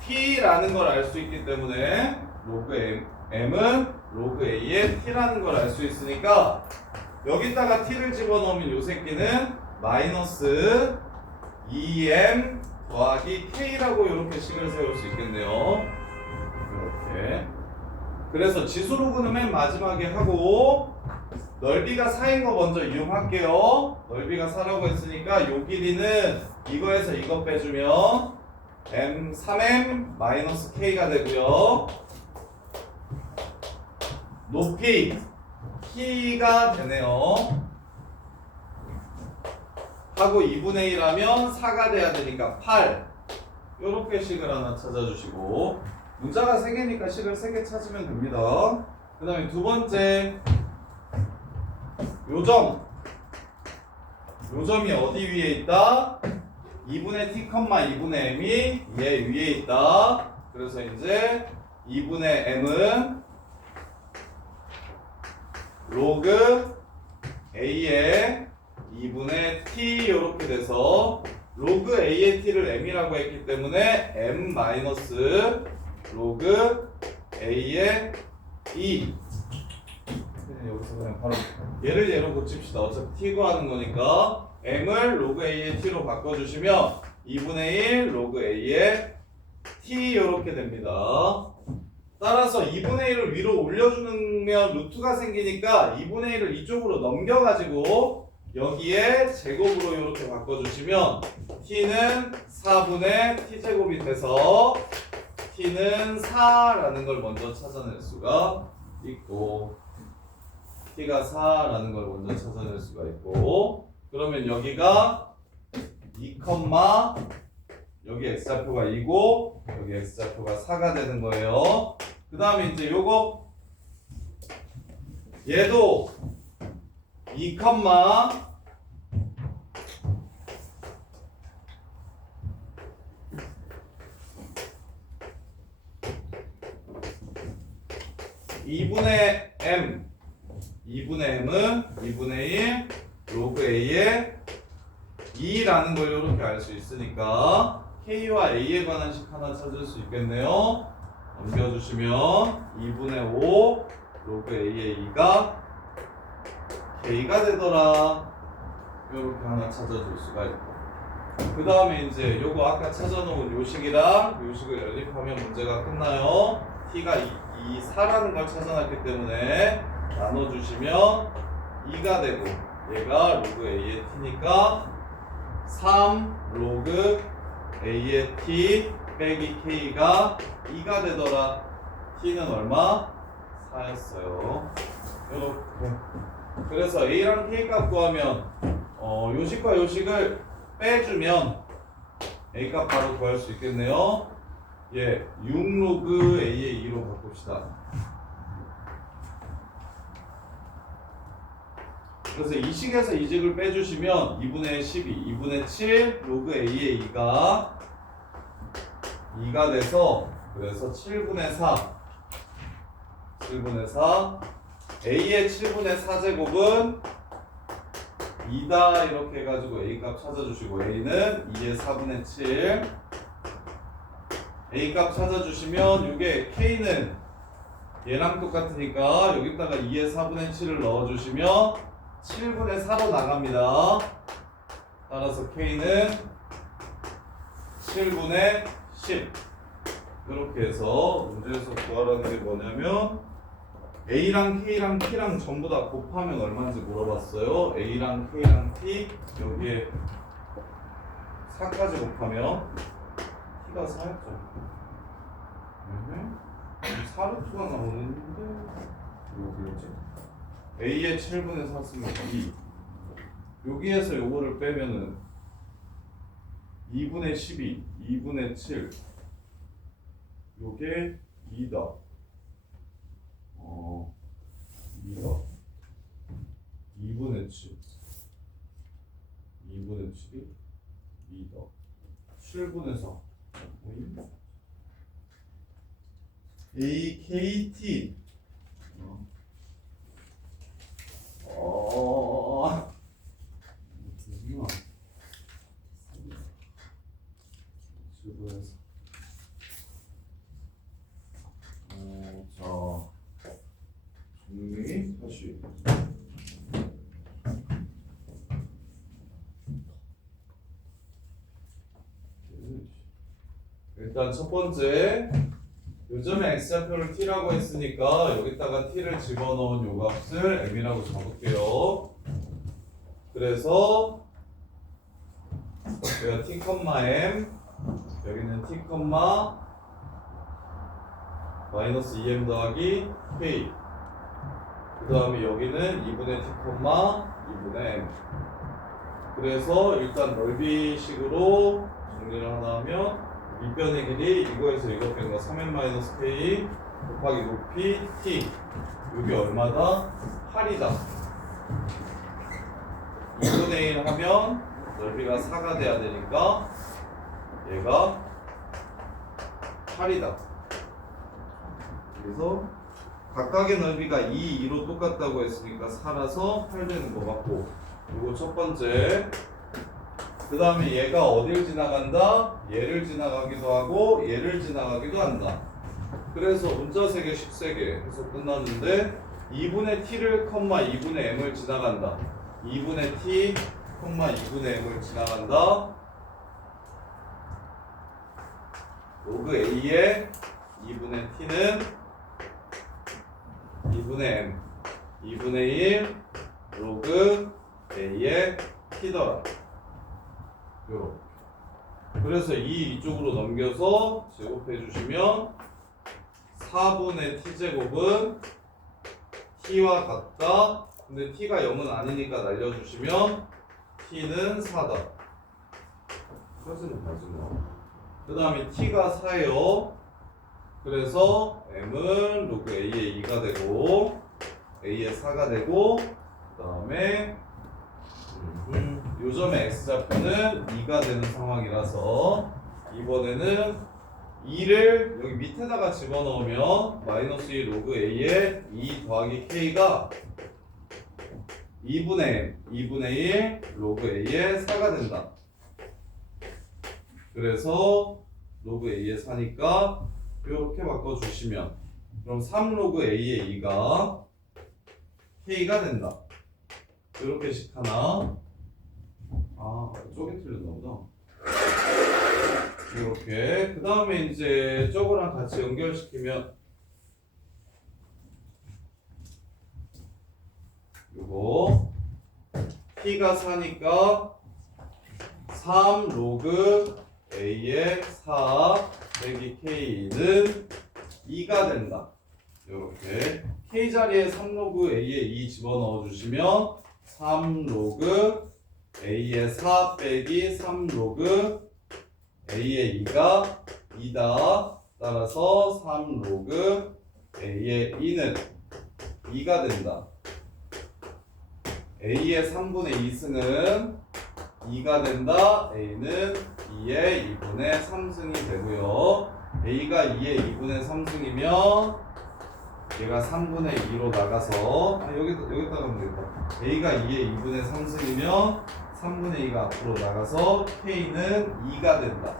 t라는 걸 알 수 있기 때문에 로그 m은 로그 A의 t라는 걸 알 수 있으니까 여기다가 t를 집어넣으면 요 새끼는 마이너스 2m 더하기 k라고 이렇게 식을 세울 수 있겠네요. 이렇게. 그래서 지수 로그는 맨 마지막에 하고 넓이가 4인 거 먼저 이용할게요. 넓이가 4라고 했으니까 요 길이는 이거에서 이거 빼주면 m 3m 마이너스 k가 되고요. 높이 t가 되네요. 하고 2분의 1하면 4가 돼야 되니까 8. 요렇게 식을 하나 찾아주시고 문자가 3개니까 식을 3개 찾으면 됩니다. 그 다음에 두 번째 요점. 요점이 어디 위에 있다? 2분의 t, 2분의 m이 얘 위에 있다. 그래서 이제 2분의 m은 로그 a의 2분의 t 요렇게 돼서 로그 a의 t를 m이라고 했기 때문에 m 마이너스 로그 a의 2. 여기서 그냥 바로 얘를 얘로 고칩시다. 어차피 t 구하는 거니까 m을 로그 a의 t로 바꿔주시면 2분의 1 로그 a의 t 요렇게 됩니다. 따라서 2분의 1을 위로 올려주면 루트가 생기니까 2분의 1을 이쪽으로 넘겨가지고 여기에 제곱으로 이렇게 바꿔주시면 t는 4분의 t제곱이 돼서 t는 4라는 걸 먼저 찾아낼 수가 있고 t가 4라는 걸 먼저 찾아낼 수가 있고 그러면 여기가 2, 여기 x좌표가 2고 여기 x좌표가 4가 되는 거예요. 그 다음에 이제 요거 얘도 2, 2분의 m 2분의 m은 2분의 1 로그 a의 2라는 걸 이렇게 알 수 있으니까 k와 a에 관한 식 하나 찾을 수 있겠네요. 넘겨주시면 2분의 5 로그 a의 2가 k가 되더라. 이렇게 하나 찾아줄 수가 있고, 그 다음에 이제 요거 아까 찾아놓은 요식이랑 요식을 연립하면 문제가 끝나요. t가 4라는 걸 찾아놨기 때문에 나눠주시면 2가 되고, 얘가 로그 a의 t니까 3 로그 a의 t 빼기 k가 2가 되더라. t는 얼마? 4였어요. 이렇게. 그래서 a랑 k 값 구하면 요식과 요식을 빼주면 a 값 바로 구할 수 있겠네요. 예, 6 로그 a의 2로 바꿉시다. 그래서 이 식에서 이 식을 빼주시면 2분의 12, 2분의 7 로그 a의 2가 돼서, 그래서 7분의 4 a의 7분의 4제곱은 2다. 이렇게 해가지고 a 값 찾아주시고, a는 2의 4분의 7 a 값 찾아주시면, 이게 k는 얘랑 똑같으니까 여기다가 2의 4분의 7을 넣어주시면 7분의 4로 나갑니다. 따라서 k는 7분의 10. 이렇게 해서 문제에서 구하라는 게 뭐냐면, a랑 k랑 t랑 전부 다 곱하면 얼마인지 물어봤어요. a랑 k랑 t, 여기에 4까지 곱하면 t가 4였죠. 4루트가 나오는데 이거 그랬지? a의 7분의 4 쓰면 2. 여기에서 요거를 빼면은 2분의 12, 2분의 7, 요게 2다. 2다. 2분의 7. 2분의 7이 2다. 7분의 4. AKT. 자, 정리 다시. 일단 첫 번째, 요점에 x좌표를 t라고 했으니까 여기다가 t를 집어넣은 요 값을 m이라고 잡을게요. 그래서 여기가 t, m, 여기는 t, 마이너스 2m 더하기 k, 그 다음에 여기는 2분의 t, 2분의 m. 그래서 일단 넓이식으로 정리를 하나 하면, 밑변의 길이 이거에서 이거 뺀 거 3m-k 곱하기 높이 t, 이게 얼마다? 8이다. 2분의 1 하면 넓이가 4가 돼야 되니까 얘가 8이다. 그래서 각각의 넓이가 2, 2로 똑같다고 했으니까 4라서 8 되는 것 같고, 이거 첫 번째. 그 다음에 얘가 어딜 지나간다? 얘를 지나가기도 하고 얘를 지나가기도 한다. 그래서 문자 3개, 식 3개 해서 끝났는데, 2분의 t를 2분의 m을 지나간다. 2분의 t, 2분의 m을 지나간다. 로그 a의 2분의 t는 2분의 m, 2분의 1 로그 a의 t더라. 요렇게. 그래서 이쪽으로 넘겨서 제곱해 주시면 4분의 t제곱은 t와 같다. 근데 t가 0은 아니니까 날려주시면 t는 4다. 까지는 맞으나. 그 다음에 t가 4예요. 그래서 m은 로그 a의 2가 되고 a의 4가 되고, 그 다음에 요점의 x좌표는 2가 되는 상황이라서 이번에는 2를 여기 밑에다가 집어넣으면 마이너스 2 로그 a의 2 더하기 k가 2분의 1 로그 A의 4가 된다. 그래서 로그 A의 4니까 이렇게 바꿔주시면 그럼 3 로그 A의 2가 K가 된다. 이렇게씩 하나. 아, 저기 틀렸나 보다. 이렇게. 그 다음에 이제 저거랑 같이 연결시키면 요거 T가 4니까 3 로그 A의 4 빼기 K는 2가 된다. 이렇게 K 자리에 3 로그 A의 2 집어넣어 주시면 3 로그 A의 4 빼기 3 로그 A의 2가 2다. 따라서 3 로그 A의 2는 2가 된다. A의 3분의 2승은 2가 된다. A는 2의 2분의 3승이 되고요. A가 2의 2분의 3승이면 얘가 3분의 2로 나가서 여기다가 하면 되겠다. A가 2의 2분의 3승이면 3분의 2가 앞으로 나가서 K는 2가 된다.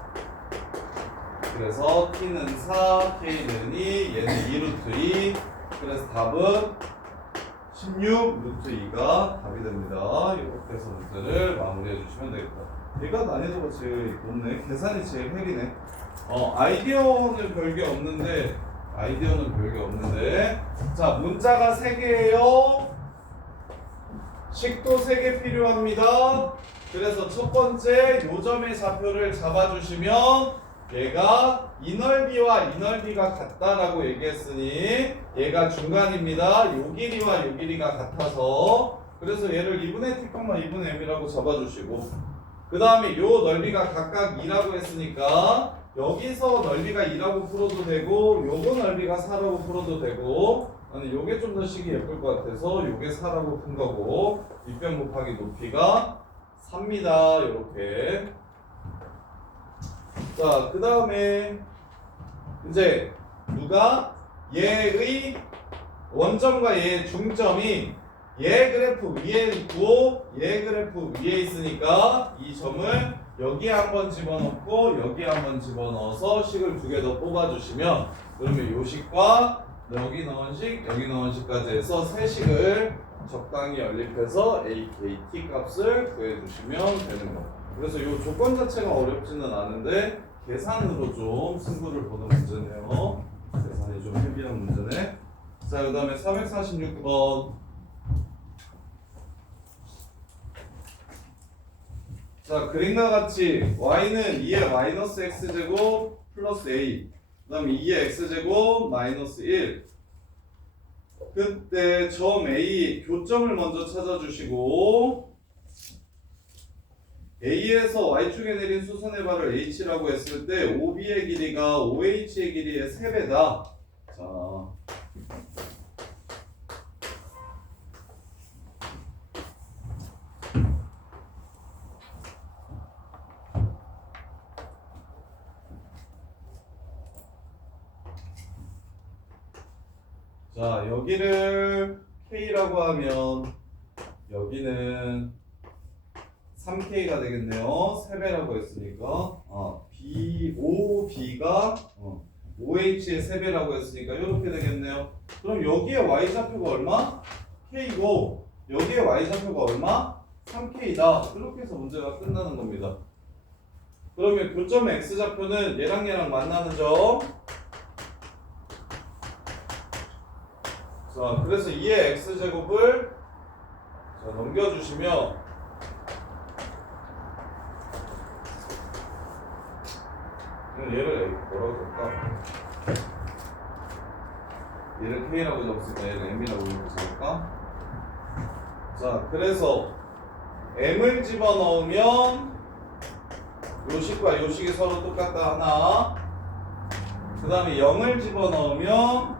그래서 T는 4, K는 2, 얘는 2루트 2. 그래서 답은 16 루트 2가 답이 됩니다. 이렇게 해서 문제를 마무리해 주시면 되겠다. 얘가 난이도가 제일 높네. 계산이 제일 헬이네. 아이디어는 별게 없는데 자, 문자가 3개예요. 식도 3개 필요합니다. 그래서 첫 번째 요점의 좌표를 잡아주시면 얘가 이 넓이와 이 넓이가 같다라고 얘기했으니 얘가 중간입니다. 요 길이와 요 길이가 같아서 그래서 얘를 2분의 t, 2분의 m이라고 잡아주시고 그 다음에 요 넓이가 각각 2라고 했으니까 여기서 넓이가 2라고 풀어도 되고 요거 넓이가 4라고 풀어도 되고 나는 요게 좀 더 식이 예쁠 것 같아서 요게 4라고 푼 거고 밑변 곱하기 높이가 3입니다. 요렇게. 자, 그 다음에 이제 누가 얘의 원점과 얘의 중점이 얘 그래프 위에 있고 얘 그래프 위에 있으니까 이 점을 여기에 한번 집어넣고 여기에 한번 집어넣어서 식을 2개 더 뽑아주시면 그러면 요 식과 여기 넣은 식, 여기 넣은 식까지 해서 세 식을 적당히 연립해서 A, K, T 값을 구해주시면 되는 거예요. 그래서 이 조건 자체가 어렵지는 않은데 계산으로 좀 승부를 보는 문제네요. 계산이 좀 헤비한 문제네. 자, 그 다음에 446번. 자, 그림과 같이 y는 2의 마이너스 x제곱 플러스 a 그 다음에 2의 x제곱 마이너스 1 그때 점 A 교점을 먼저 찾아주시고 A에서 Y축에 내린 수선의 발을 H라고 했을 때 OB의 길이가 OH의 길이의 3배다. 자, 여기를 K라고 하면 여기는 3K가 되겠네요. 3배라고 했으니까 OB가 OH의 3배라고 했으니까 이렇게 되겠네요. 그럼 여기에 Y좌표가 얼마? K고 여기에 Y좌표가 얼마? 3K다. 그렇게 해서 문제가 끝나는 겁니다. 그러면 교점의 X좌표는 얘랑 만나는 점. 자, 그래서 2의 X제곱을 넘겨주시면 얘를 뭐라고 쓸까? 얘를 K라고 적었으니까 얘를 M이라고 이렇게 적을까? 자, 그래서 M을 집어넣으면 요식과 요식이 서로 똑같다 하나 그 다음에 0을 집어넣으면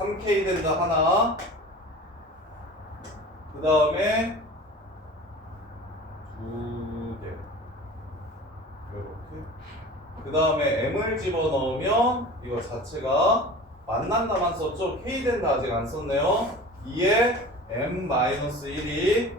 3K 된다 하나 그 다음에 2개 이렇게 그 다음에 M을 집어넣으면 이거 자체가 만난다만 썼죠? k 된다 아직 안 썼네요. 2에 m-1이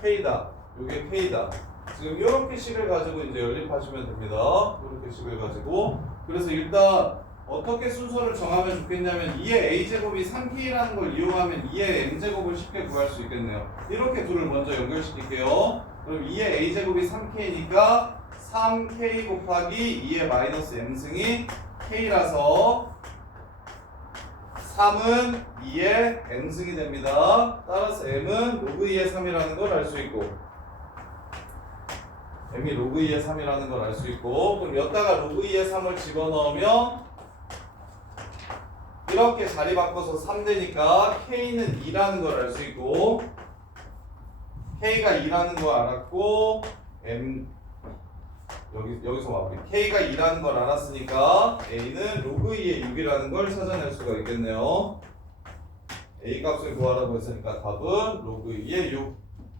k다. 요게 k다. 지금 이렇게 식을 가지고 이제 연립하시면 됩니다. 이렇게 식을 가지고. 그래서 일단 어떻게 순서를 정하면 좋겠냐면 2의 a제곱이 3k라는 걸 이용하면 2의 m제곱을 쉽게 구할 수 있겠네요. 이렇게 둘을 먼저 연결시킬게요. 그럼 2의 a제곱이 3k니까 3k 곱하기 2의 마이너스 m승이 k라서 3은 2의 m승이 됩니다. 따라서 m은 로그 2의 3이라는 걸 알 수 있고 m이 로그 2의 3이라는 걸 알 수 있고 그럼 여기다가 로그 2의 3을 집어넣으면 이렇게 자리 바꿔서 3 되니까 k는 2라는 걸 알 수 있고 k가 2라는 걸 알았고 여기서 마무리. k가 2라는 걸 알았으니까 a는 로그 2의 6이라는 걸 찾아낼 수가 있겠네요. a 값을 구하라고 했으니까 답은 로그 2의 6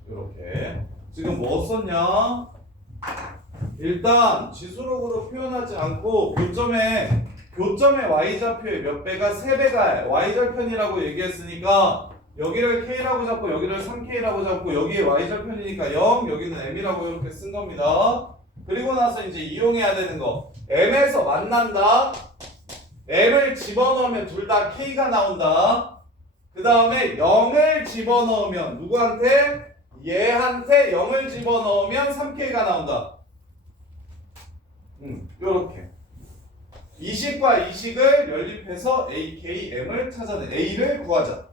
이렇게. 지금 뭐 썼냐? 일단 지수록으로 표현하지 않고 교점의 y좌표의 몇 배가 3배가 y절편이라고 얘기했으니까 여기를 k라고 잡고 여기를 3k라고 잡고 여기에 y절편이니까 0 여기는 m이라고 이렇게 쓴 겁니다. 그리고 나서 이제 이용해야 되는 거 m에서 만난다. m을 집어넣으면 둘 다 k가 나온다. 그 다음에 0을 집어넣으면 누구한테? 얘한테 0을 집어넣으면 3k가 나온다. 요렇게 이 식과 이 식을 연립해서 AKM을 찾아내 A를 구하자.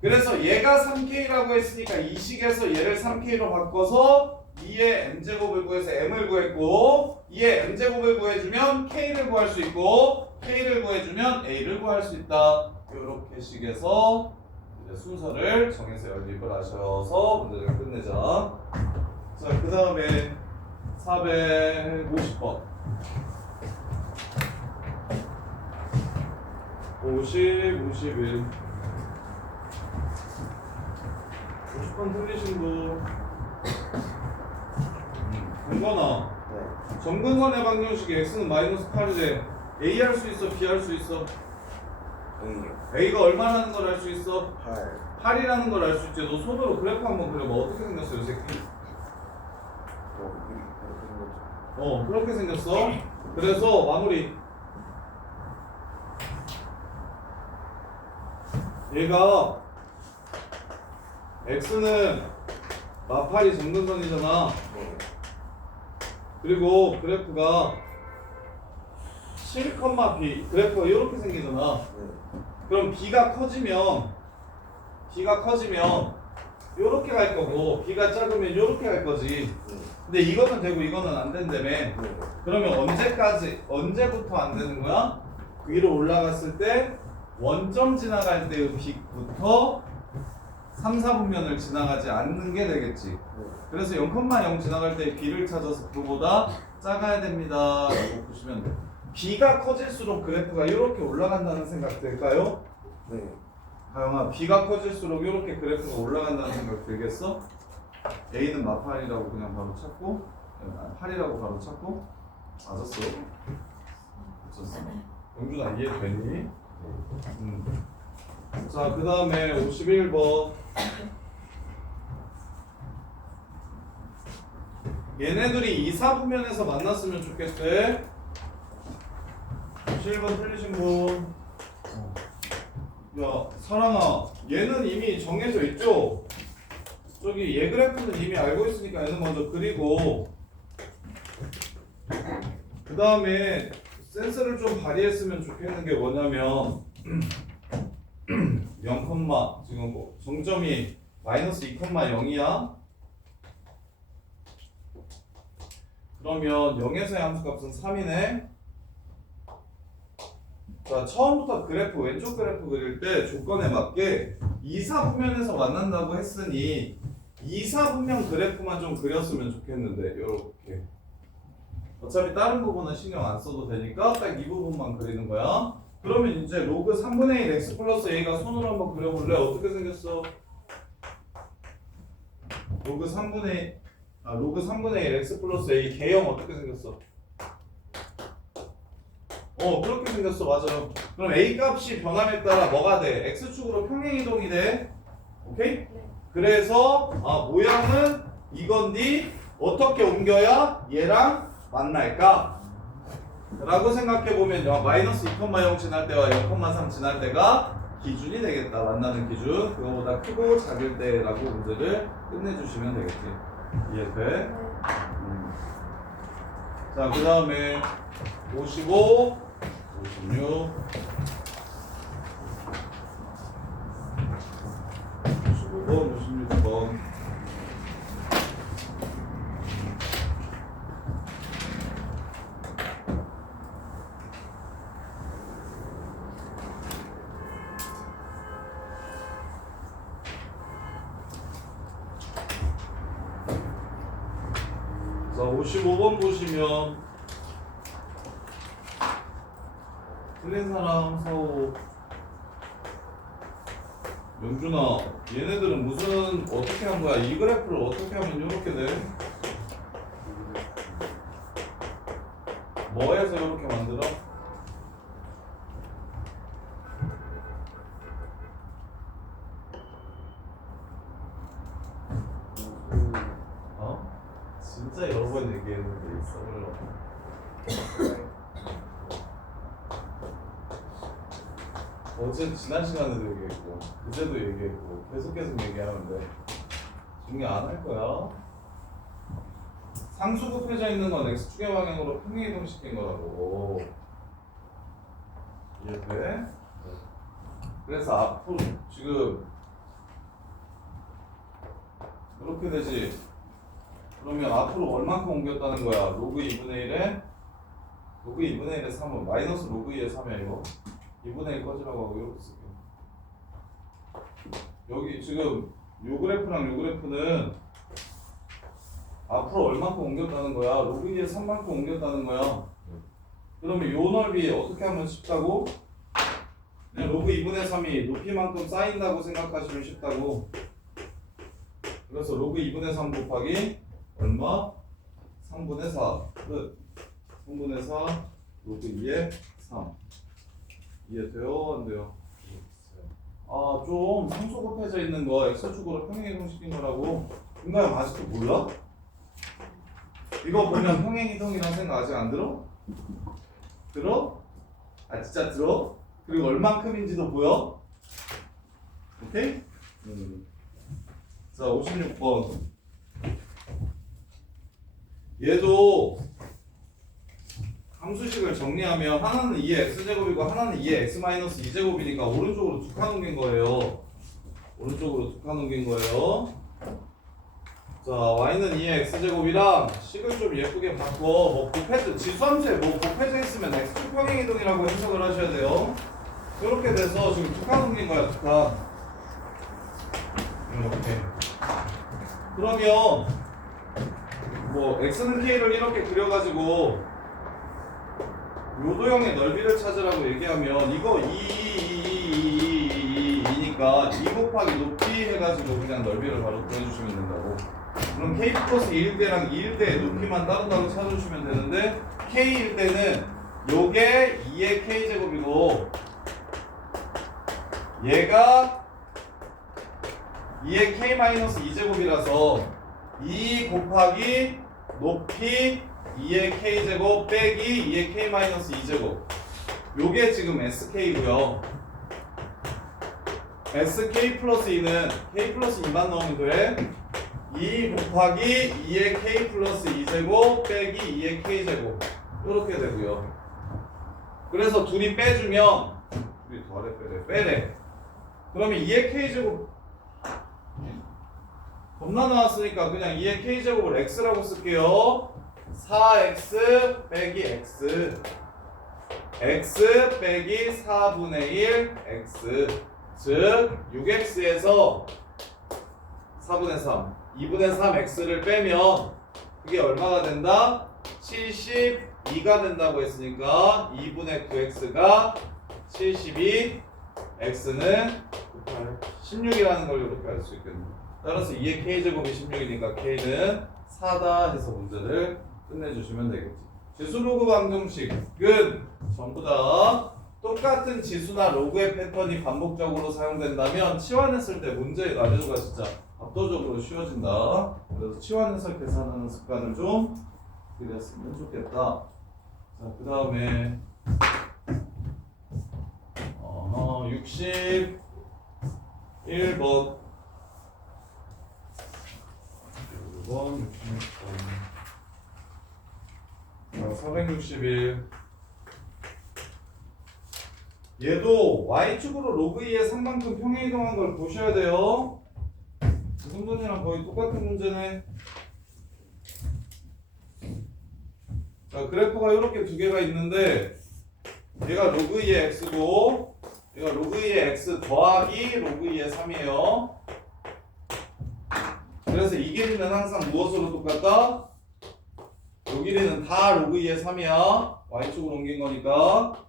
그래서 얘가 3K라고 했으니까 이 식에서 얘를 3K로 바꿔서 2의 M제곱을 구해서 M을 구했고 2의 M제곱을 구해주면 K를 구할 수 있고 K를 구해주면 A를 구할 수 있다. 이렇게 식에서 이제 순서를 정해서 연립을 하셔서 문제를 끝내자. 자, 그 다음에 450번 50, 51 50번 틀리신 분 정건아 네. 정근선의 방정식에 x는 마이너스 8이래 a 할 수 있어? b 할 수 있어? a가 얼마라는 걸 알 수 있어? 8. 8이라는 걸 알 수 있지. 너 손으로 그래프 한번 그려봐. 어떻게 생겼어 이 새끼? 그렇게 생겼어. 그래서 마무리. 얘가 x는 마팔이 정근선이잖아. 그리고 그래프가 7, b 그래프가 이렇게 생기잖아. 그럼 b가 커지면 요렇게 갈 거고 b가 작으면 요렇게 갈 거지. 근데 이거는 되고 이거는 안 된다며. 그러면 언제부터 안 되는 거야? 위로 올라갔을 때 원점 지나갈 때의 빅부터 3, 4분면을 지나가지 않는 게 되겠지. 그래서 0,0 지나갈 때 b를 찾아서 그보다 작아야 됩니다 라고 보시면 돼. b가 커질수록 그래프가 이렇게 올라간다는 생각 들까요? 네. 가영아, b가 커질수록 이렇게 그래프가 올라간다는 생각 들겠어? a는 마팔이라고 그냥 바로 찾고 8이라고 바로 찾고 맞았어. 맞았어. 영준아 이해되니? 자, 그 다음에 51번 얘네들이 2, 4분면에서 만났으면 좋겠대. 51번 틀리신 분. 야, 사랑아, 얘는 이미 정해져 있죠? 저기 얘 그래프는 이미 알고 있으니까 얘는 먼저 그리고 그 다음에 센스를 좀 발휘했으면 좋겠는 게 뭐냐면 0, 지금 뭐 정점이 마이너스 2,0이야? 그러면 0에서의 함수값은 3이네. 자, 처음부터 그래프 왼쪽 그래프 그릴 때 조건에 맞게 2, 4분면에서 만난다고 했으니 2, 4분면 그래프만 좀 그렸으면 좋겠는데 이렇게 어차피 다른 부분은 신경 안 써도 되니까 딱 이 부분만 그리는 거야. 그러면 이제 로그 3분의 1 x 플러스 a가 손으로 한번 그려볼래? 어떻게 생겼어? 로그 3분의 1 x 플러스 a 개형 어떻게 생겼어? 그렇게 생겼어. 맞아요. 그럼 A 값이 변함에 따라 뭐가 돼? X축으로 평행이동이 돼. 오케이? 네. 그래서 모양은 이건디 어떻게 옮겨야 얘랑 만날까? 라고 생각해보면 마이너스 2,0 지날 때와 0,3 지날 때가 기준이 되겠다. 만나는 기준. 그거보다 크고 작을 때라고 문제를 끝내주시면 되겠지. 이해돼? 자, 그 다음에 55, 56, 55번, 56번. 자, 55번 보시면 틀린 사람 서우 영준아, 얘네들은 무슨 어떻게 한 거야? 이 그래프를 어떻게 하면 이렇게 돼? 뭐 해서 이렇게 만들어? 진짜 여러 번 얘기했는데 있어. 어제 지난 시간에도 얘기했고 그제도 얘기했고 계속 얘기하는데 중요 안 할 거야. 상수 곱해져 있는 건 x축의 방향으로 평행이동시킨 거라고. 이해돼? 그래서 앞으로 지금 이렇게 되지. 그러면 앞으로 얼만큼 옮겼다는 거야? 로그 2분의 1에 로그 2분의 1에 3은 마이너스 로그 2에 3이야 이거. 2분의 1 꺼지라고 하고 이렇게 쓸게. 여기 지금 요 그래프랑 요 그래프는 앞으로 얼만큼 옮겼다는 거야? 로그 2에 3만큼 옮겼다는 거야. 그러면 요 넓이 어떻게 하면 쉽다고? 그냥 로그 2분의 3이 높이만큼 쌓인다고 생각하시면 쉽다고. 그래서 로그 2분의 3 곱하기 얼마? 3분의 4 끝. 3분의 4 로그 2에 3. 이해돼요? 안 돼요? 좀 상수 곱해져 있는 거 x축으로 평행이동시킨 거라고. 은가형 아직도 몰라? 이거 보면 평행이동이라는 생각 아직 안 들어? 들어? 진짜 들어? 그리고 얼만큼인지도 보여? 오케이? 자, 56번. 얘도 함수식을 정리하면 하나는 2의 x제곱이고 하나는 2의 x-2제곱이니까 오른쪽으로 두 칸 옮긴 거예요. 오른쪽으로 두 칸 옮긴 거예요. 자, y는 2의 x제곱이랑 식을 좀 예쁘게 바꿔. 뭐 곱해져, 지수함수에 뭐 곱해져 있으면 x축 평행이동이라고 해석을 하셔야 돼요. 이렇게 돼서 지금 두 칸 옮긴 거야, 두 칸. 이렇게. 그러면 뭐 x는 k를 이렇게 그려가지고 요도형의 넓이를 찾으라고 얘기하면 이거 2니까 2 곱하기 높이 해가지고 그냥 넓이를 바로 구해주시면 된다고. 그럼 k 플러스 2일대랑 2일대의 높이만 따로따로 찾아주시면 되는데 k일 때는 요게 2의 k제곱이고 얘가 2의 k-2제곱이라서 2 곱하기 높이 2의 k제곱 빼기 2의 k-2제곱. 요게 지금 sk고요. sk 플러스 2는 k 플러스 2만 넣으면 돼. 2 곱하기 2의 k 플러스 2제곱 빼기 2의 k제곱. 이렇게 되고요. 그래서 둘이 빼주면 둘이 더하래 빼래. 그러면 2의 k제곱 겁나 나왔으니까 그냥 2의 k제곱을 x라고 쓸게요. 4x 빼기 x x 빼기 4분의 1 x 즉 6x에서 4분의 3 2분의 3x를 빼면 그게 얼마가 된다? 72가 된다고 했으니까 2분의 9x가 72 x는 16이라는 걸 이렇게 알 수 있겠네요. 따라서 2의 k제곱이 16이니까 k는 4다 해서 문제를 끝내주시면 되겠지. 지수 로그 방정식은 전부 다 똑같은 지수나 로그의 패턴이 반복적으로 사용된다면 치환했을 때 문제의 난이도가 진짜 압도적으로 쉬워진다. 그래서 치환해서 계산하는 습관을 좀 들였으면 좋겠다. 자, 그 다음에 61번 1번 66번 461 얘도 y축으로 로그 2의 3만큼 평행이동한 걸 보셔야 돼요. 지금분이랑 거의 똑같은 문제네. 자, 그래프가 이렇게 두 개가 있는데 얘가 로그 2의 x고 얘가 로그 2의 x 더하기 로그 2의 3이에요. 그래서 이 길이는 항상 무엇으로 똑같다? 이 길이는 다 로그 2의 3이야. y축으로 옮긴 거니까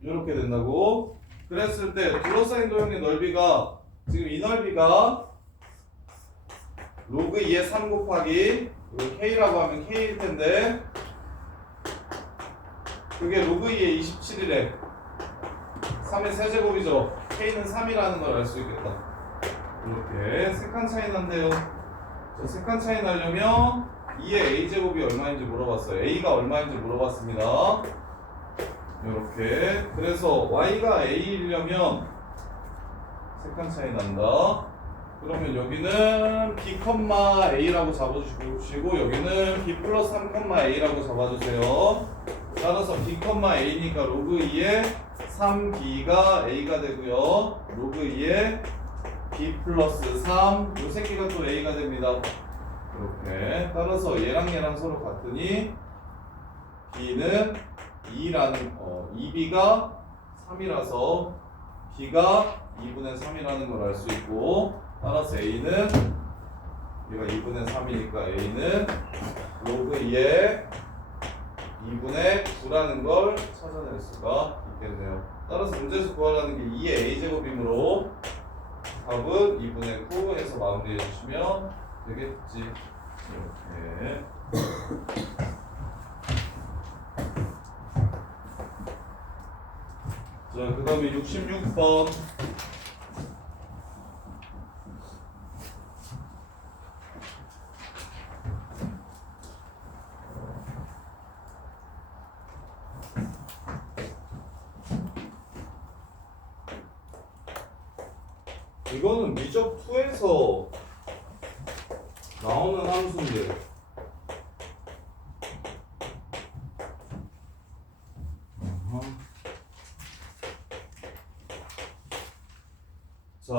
이렇게 된다고. 그랬을 때 둘러싸인 도형의 넓이가 지금 이 넓이가 로그 2의 3 곱하기 이거 k라고 하면 k일 텐데 그게 로그 2의 27이래. 3의 세제곱이죠. k는 3이라는 걸 알 수 있겠다. 이렇게 세 칸 차이 난대요. 자, 세 칸 차이 나려면 2의 a제곱이 얼마인지 물어봤어요. a가 얼마인지 물어봤습니다. 이렇게. 그래서 y가 a이려면 세 칸 차이 난다. 그러면 여기는 b, a라고 잡아주시고 여기는 b 플러스 3, a라고 잡아주세요. 따라서 b, a니까 로그 2의 3b가 a가 되고요. 로그 2의 b 플러스 3, 요 새끼가 또 a가 됩니다. 이렇게. 따라서 얘랑 얘랑 서로 같으니 b는 2b가 3이라서 b가 2분의 3이라는 걸 알 수 있고 따라서 a는 얘가 2분의 3이니까 a는 로그 2의 2분의 9라는 걸 찾아낼 수가 있겠네요. 따라서 문제에서 구하라는 게 2의 a제곱이므로 답은 2분의 9 해서 마무리해 주시면 되겠지. 이렇게. 자, 그 다음에 66번. 이거는 미적 2에서 나오는 함수인데 자,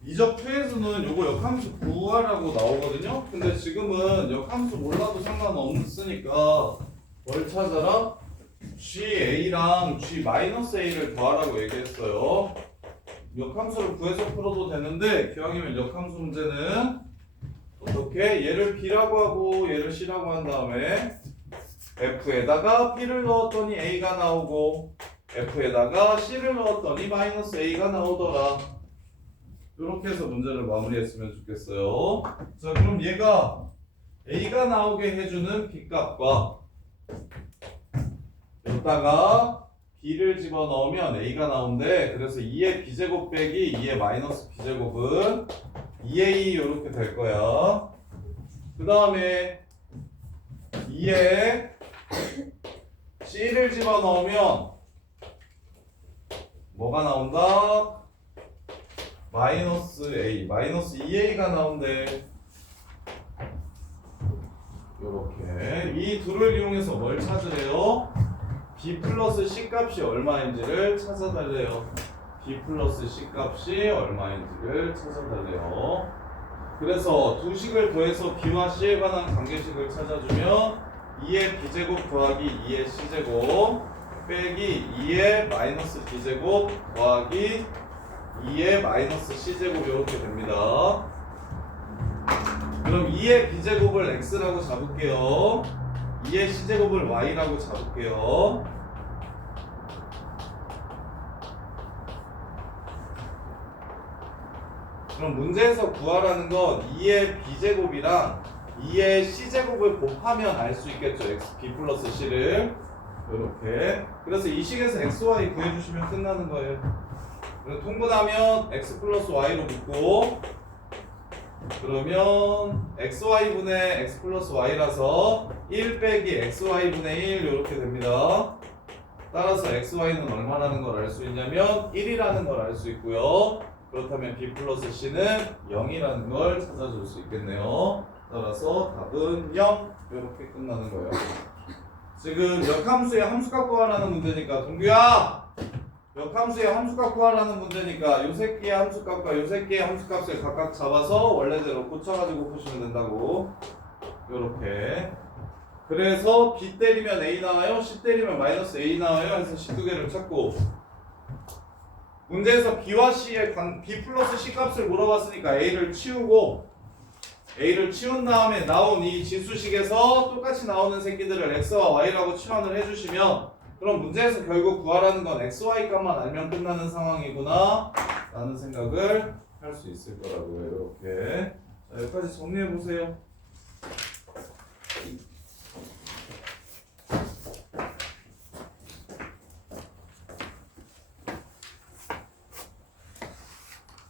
미적 2에서는 요거 역함수 구하라고 나오거든요. 근데 지금은 역함수 몰라도 상관없으니까 뭘 찾아라? GA랑 G-A를 더하라고 얘기했어요. 역함수를 구해서 풀어도 되는데 기왕이면 역함수 문제는 어떻게? 얘를 B라고 하고 얘를 C라고 한 다음에 F에다가 B를 넣었더니 A가 나오고 F에다가 C를 넣었더니 마이너스 A가 나오더라. 이렇게 해서 문제를 마무리했으면 좋겠어요. 자, 그럼 얘가 A가 나오게 해주는 B값과 여기다가 B를 집어넣으면 A가 나온대. 그래서 2의 B제곱 빼기 2의 마이너스 B제곱은 2A 이렇게 될 거야. 그 다음에 2에 C를 집어넣으면 뭐가 나온다? 마이너스 A, 마이너스 2A가 나온대. 요렇게. 이 둘을 이용해서 뭘 찾으래요? B 플러스 C 값이 얼마인지를 찾아달래요. B 플러스 C 값이 얼마인지를 찾아달래요. 그래서 두 식을 더해서 B와 C에 관한 관계식을 찾아주면 2의 B제곱 더하기 2의 C제곱 빼기 2의 마이너스 B제곱 더하기 2의 마이너스 C제곱 이렇게 됩니다. 그럼 2의 B제곱을 X라고 잡을게요. 2의 C제곱을 Y라고 잡을게요. 그럼 문제에서 구하라는 건 2의 B제곱이랑 2의 c제곱을 곱하면 알 수 있겠죠. x b 플러스 c를 이렇게. 그래서 이 식에서 xy 구해주시면 끝나는 거예요. 그래서 통분하면 x 플러스 y로 묶고 그러면 xy분의 x 플러스 y라서 1 빼기 xy분의 1 이렇게 됩니다. 따라서 xy는 얼마라는 걸 알 수 있냐면 1이라는 걸 알 수 있고요. 그렇다면 b 플러스 c는 0이라는 걸 찾아줄 수 있겠네요. 따라서 답은 0 이렇게 끝나는 거예요. 지금 역함수의 함수값 구하라는 문제니까 동규야! 역함수의 함수값 구하라는 문제니까 요 새끼의 함수값과 요 새끼의 함수값을 각각 잡아서 원래대로 고쳐가지고 푸시면 된다고. 요렇게. 그래서 b 때리면 a 나와요, c 때리면 마이너스 a 나와요 해서 c 두 개를 찾고 문제에서 b와 c의 b 플러스 c 값을 물어봤으니까 a를 치우고 a를 치운 다음에 나온 이 진수식에서 똑같이 나오는 새끼들을 x와 y라고 치환을 해주시면 그럼 문제에서 결국 구하라는 건 xy 값만 알면 끝나는 상황이구나 라는 생각을 할 수 있을 거라고요. 이렇게. 자, 여기까지 정리해 보세요.